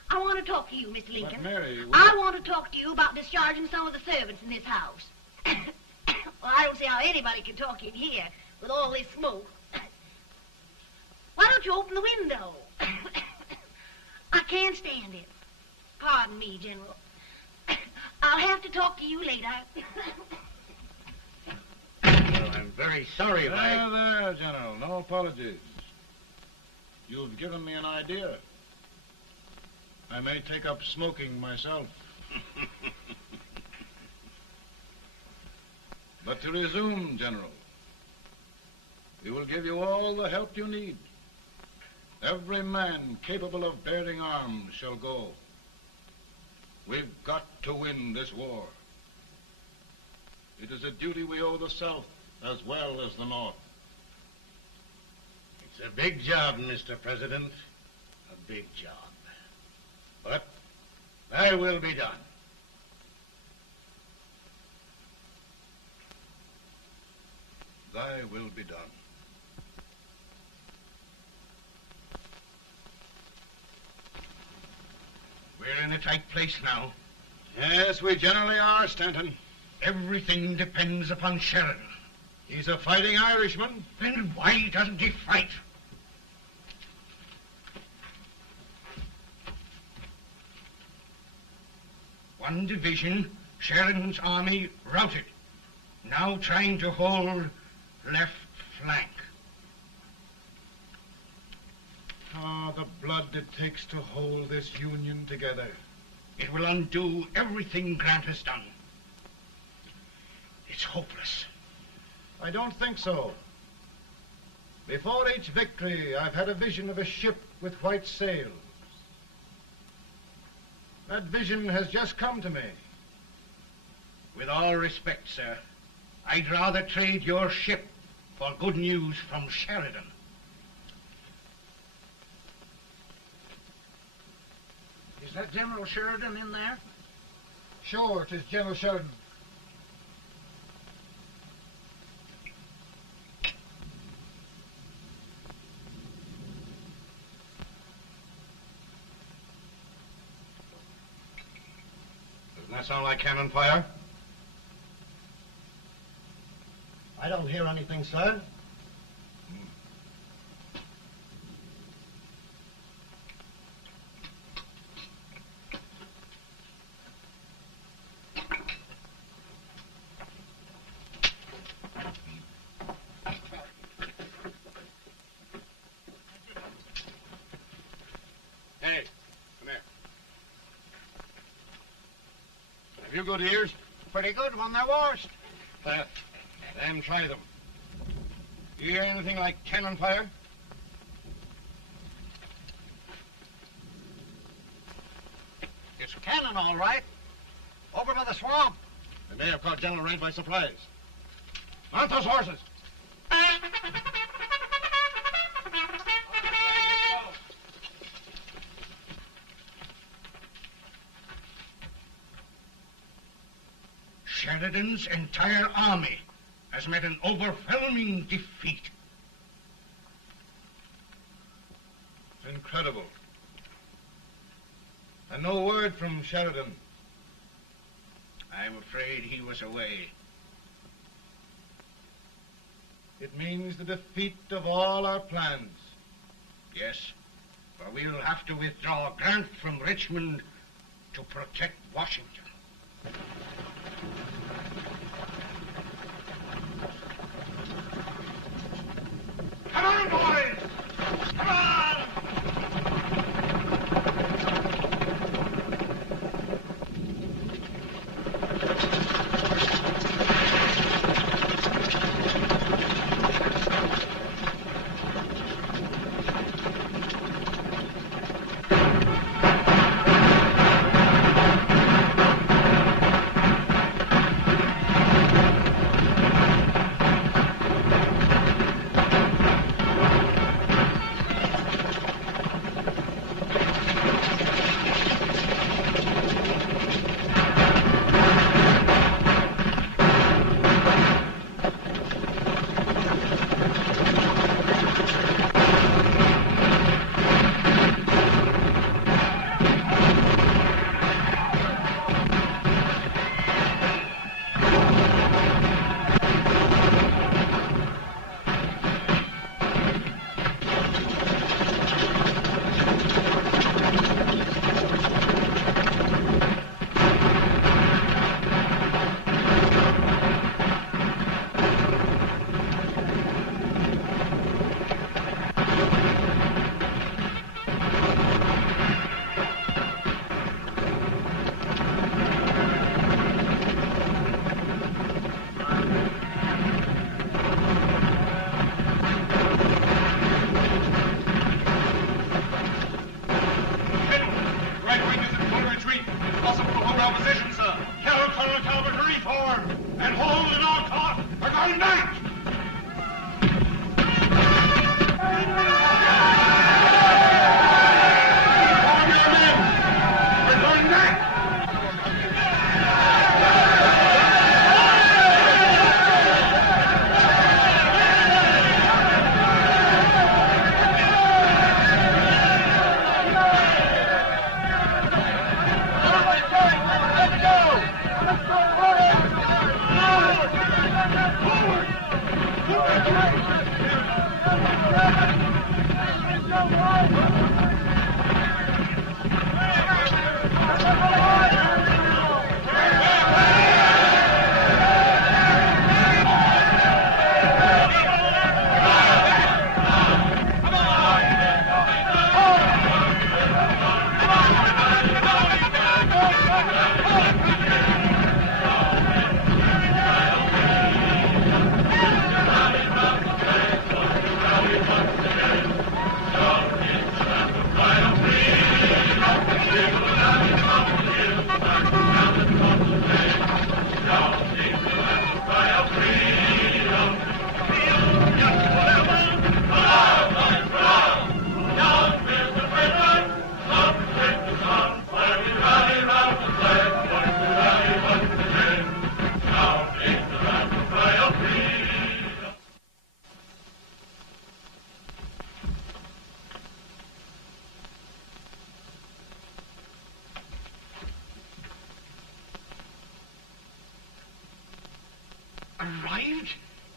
I want to talk to you, Mr. Lincoln. But Mary, I want to talk to you about discharging some of the servants in this house. Well, I don't see how anybody can talk in here with all this smoke. Why don't you open the window? I can't stand it. Pardon me, General. I'll have to talk to you later. Well, I'm very sorry if There, General. No apologies. You've given me an idea. I may take up smoking myself. But to resume, General, we will give you all the help you need. Every man capable of bearing arms shall go. We've got to win this war. It is a duty we owe the South as well as the North. It's a big job, Mr. President. A big job. But thy will be done. Thy will be done. We're in a tight place now. Yes, we generally are, Stanton. Everything depends upon Sheridan. He's a fighting Irishman. Then why doesn't he fight? One division, Sheridan's army, routed. Now trying to hold left flank. Ah, the blood it takes to hold this Union together. It will undo everything Grant has done. It's hopeless. I don't think so. Before each victory, I've had a vision of a ship with white sails. That vision has just come to me. With all respect, sir, I'd rather trade your ship for good news from Sheridan. Is that General Sheridan in there? Sure, it is General Sheridan. Doesn't that sound like cannon fire? I don't hear anything, sir. Hey, come here. Have you good ears? Pretty good when they're washed. Then try them. You hear anything like cannon fire? It's cannon, all right. Over by the swamp. They may have caught General Rank by surprise. Mount those horses. Sheridan's entire army has met an overwhelming defeat. It's incredible. And no word from Sheridan. I'm afraid he was away. It means the defeat of all our plans. Yes, for we'll have to withdraw Grant from Richmond to protect Washington. Come on, boys! Come on!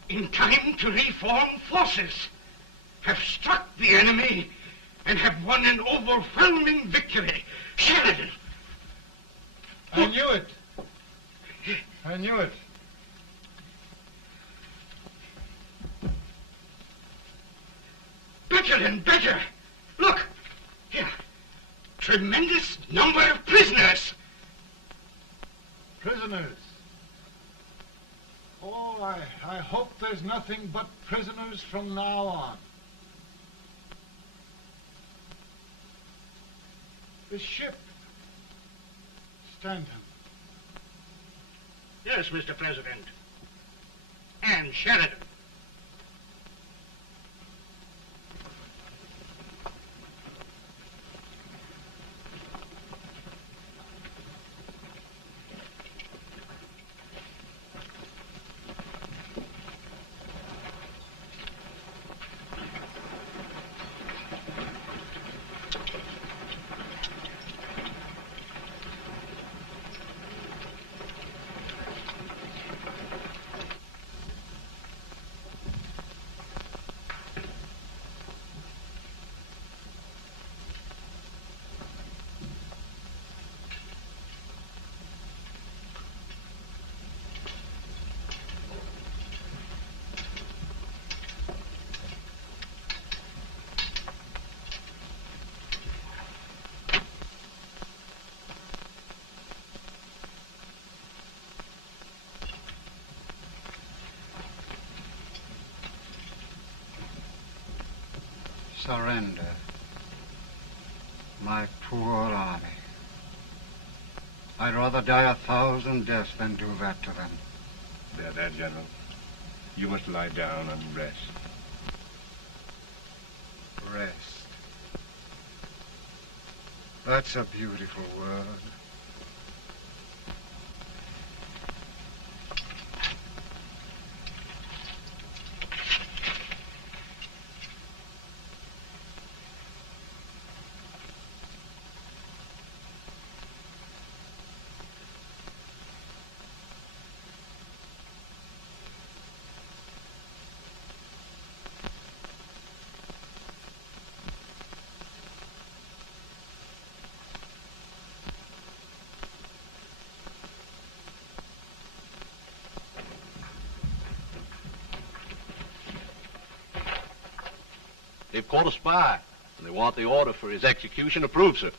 in time to reform forces, have struck the enemy, and have won an overwhelming victory. Sheridan! I knew it. I knew it. Better and better. Look, here. Tremendous number of prisoners. Prisoners? Oh, I hope there's nothing but prisoners from now on. The ship. Stanton. Yes, Mr. President. And Sheridan. Surrender. My poor army. I'd rather die 1,000 deaths than do that to them. There, General. You must lie down and rest. Rest. That's a beautiful word. They've caught a spy, and they want the order for his execution approved, sir.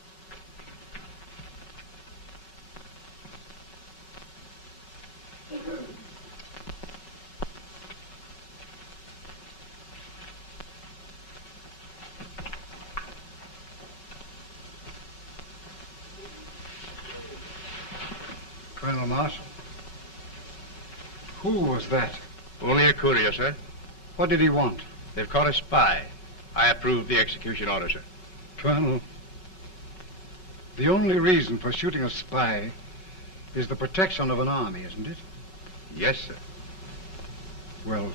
Colonel Marshall. Who was that? Only a courier, sir. What did he want? They've caught a spy. I approve the execution order, sir. Colonel, the only reason for shooting a spy is the protection of an army, isn't it? Yes, sir. Well,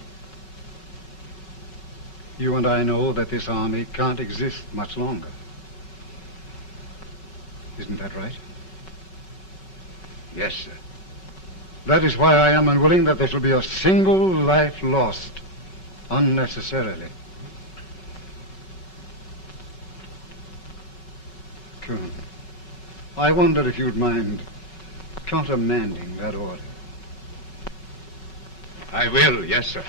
you and I know that this army can't exist much longer. Isn't that right? Yes, sir. That is why I am unwilling that there shall be a single life lost unnecessarily. Colonel, I wonder if you'd mind countermanding that order. I will, yes, sir.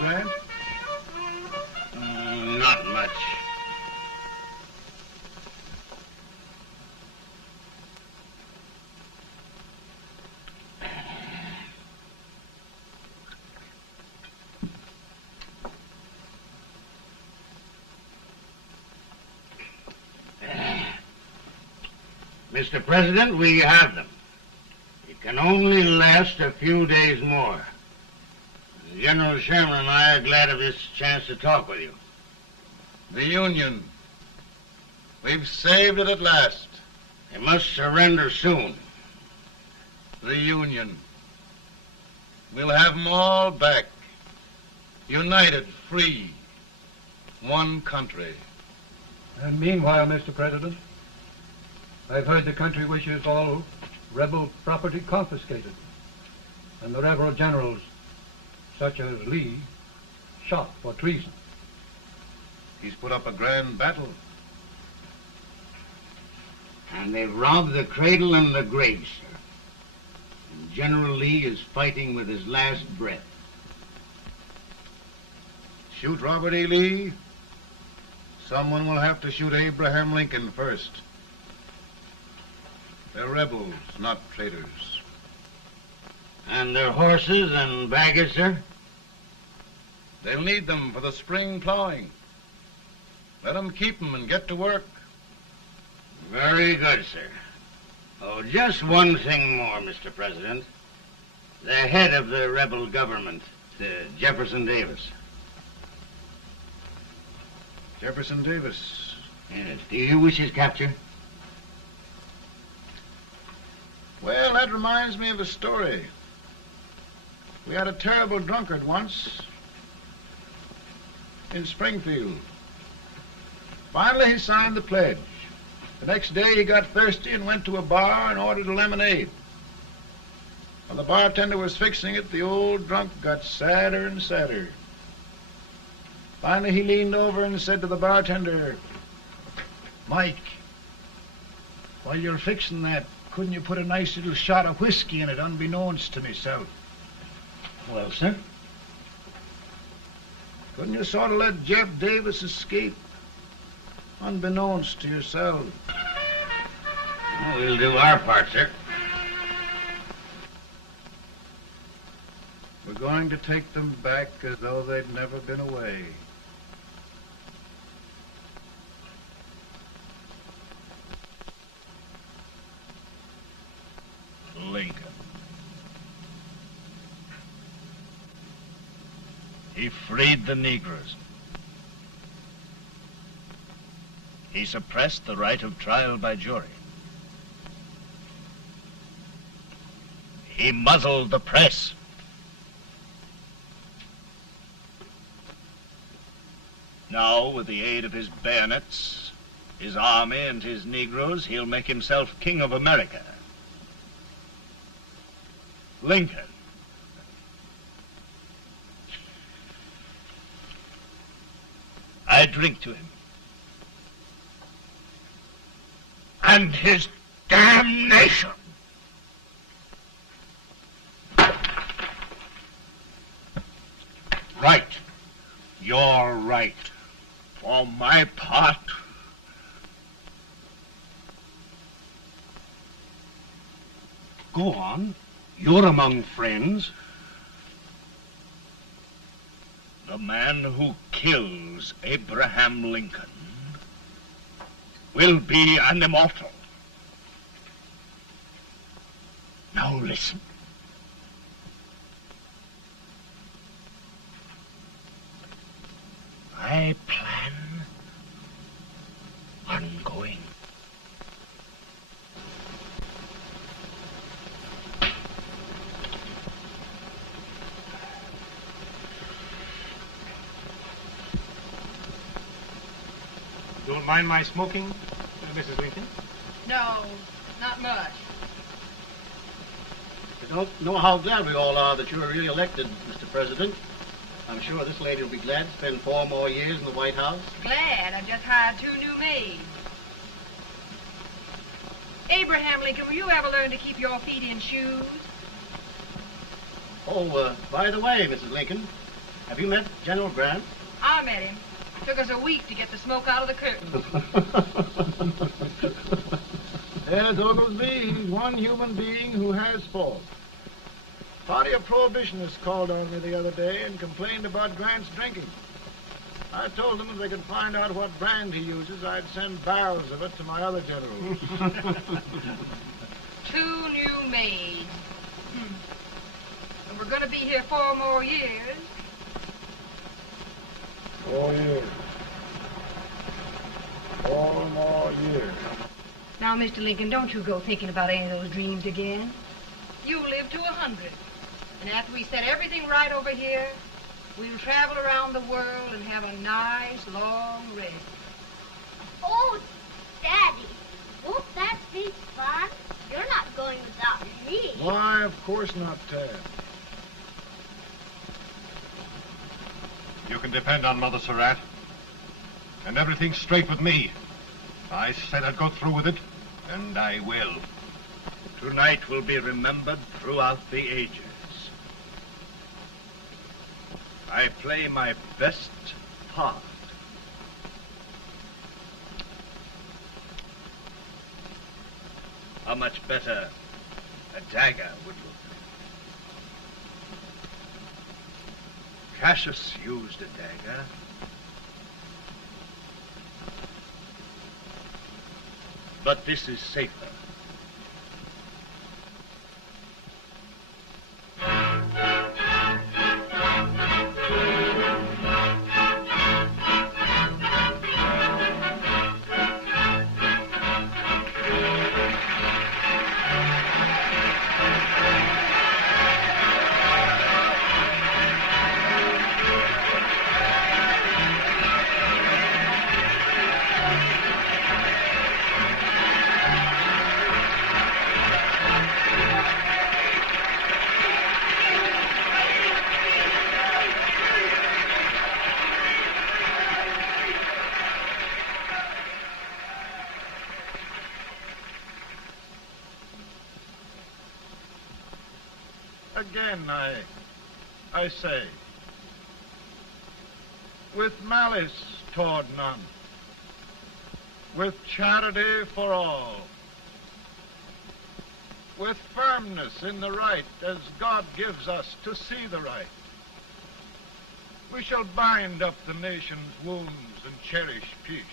Grant? Not much. Mr. President, we have them. It can only last a few days more. General Sherman and I are glad of this chance to talk with you. The Union. We've saved it at last. They must surrender soon. The Union. We'll have them all back. United, free. One country. And meanwhile, Mr. President, I've heard the country wishes all rebel property confiscated, and the rebel generals, such as Lee, shot for treason. He's put up a grand battle. And they've robbed the cradle and the grave, sir. And General Lee is fighting with his last breath. Shoot Robert E. Lee? Someone will have to shoot Abraham Lincoln first. They're rebels, not traitors. And their horses and baggage, sir? They'll need them for the spring plowing. Let them keep them and get to work. Very good, sir. Oh, just one thing more, Mr. President. The head of the rebel government, Jefferson Davis. Jefferson Davis. Yes. Do you wish his capture? Well, that reminds me of a story. We had a terrible drunkard once in Springfield. Finally, he signed the pledge. The next day, he got thirsty and went to a bar and ordered a lemonade. While the bartender was fixing it, the old drunk got sadder and sadder. Finally, he leaned over and said to the bartender, "Mike, while you're fixing that, couldn't you put a nice little shot of whiskey in it, unbeknownst to myself?" Well, sir? Couldn't you sort of let Jeff Davis escape, unbeknownst to yourself? Well, we'll do our part, sir. We're going to take them back as though they'd never been away. Lincoln. He freed the Negroes. He suppressed the right of trial by jury. He muzzled the press. Now, with the aid of his bayonets, his army, and his Negroes, he'll make himself King of America. Lincoln. I drink to him. And his damnation. Right. You're right. For my part, Go on. You're among friends. the man who kills Abraham Lincoln will be an immortal. Now listen. I plan on going. Don't mind my smoking, Mrs. Lincoln? No, not much. I don't know how glad we all are that you're re-elected, Mr. President. I'm sure this lady will be glad to spend 4 more years in the White House. Glad. I've just hired 2 new maids. Abraham Lincoln, will you ever learn to keep your feet in shoes? Oh, by the way, Mrs. Lincoln, have you met General Grant? I met him. Took us a week to get the smoke out of the curtains. There's Oglesby. He's one human being who has faults. A party of prohibitionists called on me the other day and complained about Grant's drinking. I told them if they could find out what brand he uses, I'd send barrels of it to my other generals. 2 new maids. And we're going to be here 4 more years. 4 years. 4 more years. Now, Mr. Lincoln, don't you go thinking about any of those dreams again. You live to 100. And after we set everything right over here, we'll travel around the world and have a nice, long rest. Oh, Daddy, won't that be fun? You're not going without me. Why, of course not, Tad. You can depend on Mother Surratt. And everything's straight with me. I said I'd go through with it, and I will. Tonight will be remembered throughout the ages. I play my best part. How much better a dagger would look. Cassius used a dagger. But this is safer. Again, I say, with malice toward none, with charity for all, with firmness in the right as God gives us to see the right, we shall bind up the nation's wounds and cherish peace.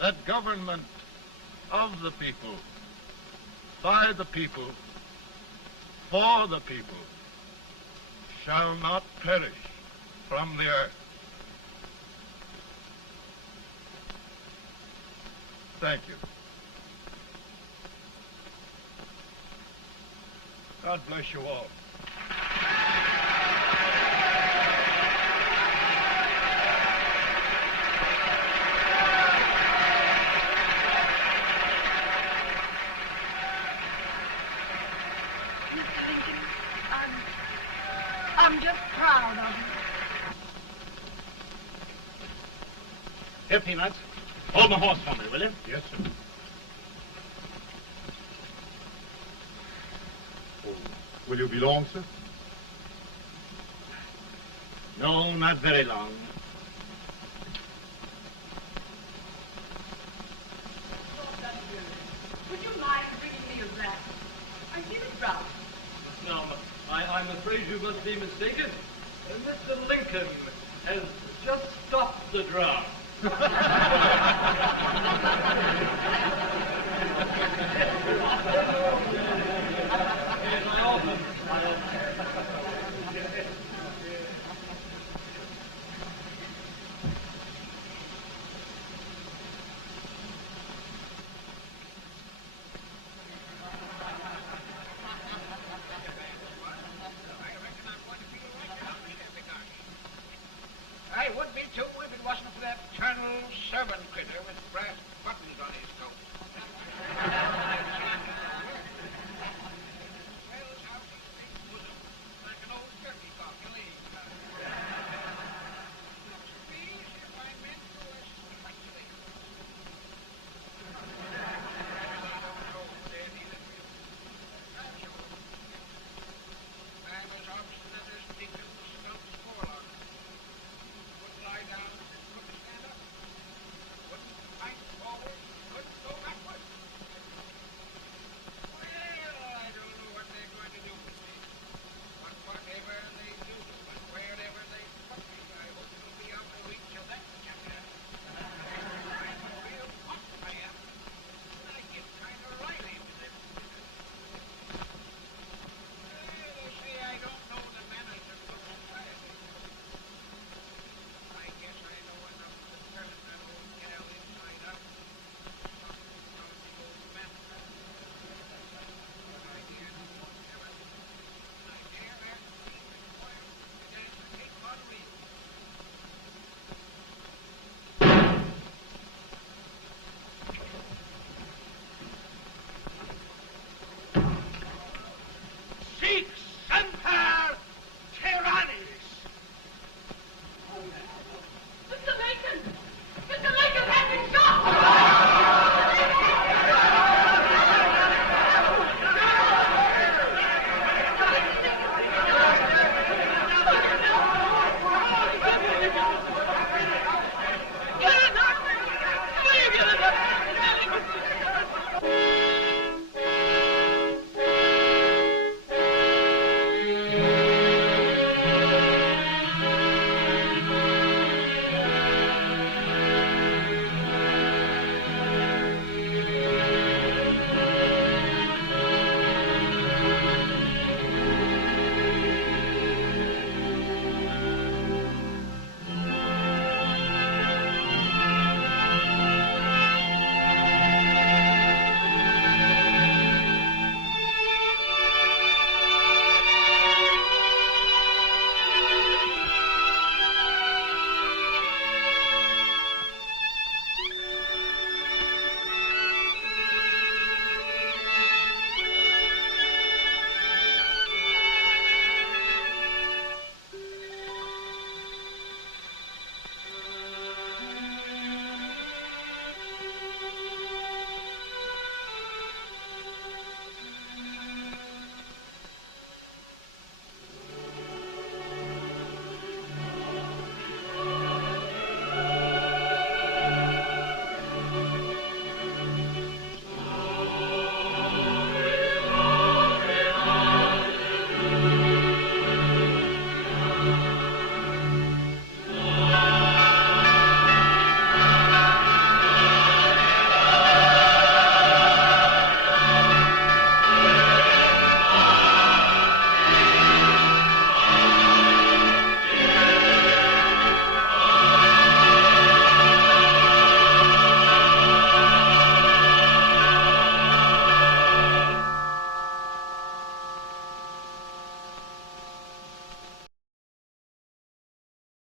That government of the people, by the people, for the people, shall not perish from the earth. Thank you. God bless you all. I'm just proud of you. Here, Peanuts. Hold my horse for me, will you? Yes, sir. Oh, will you be long, sir? No, not very long. Would you mind bringing me a rat? I feel it drought. No, I'm afraid you must be mistaken. Mr. Lincoln has just stopped the drought.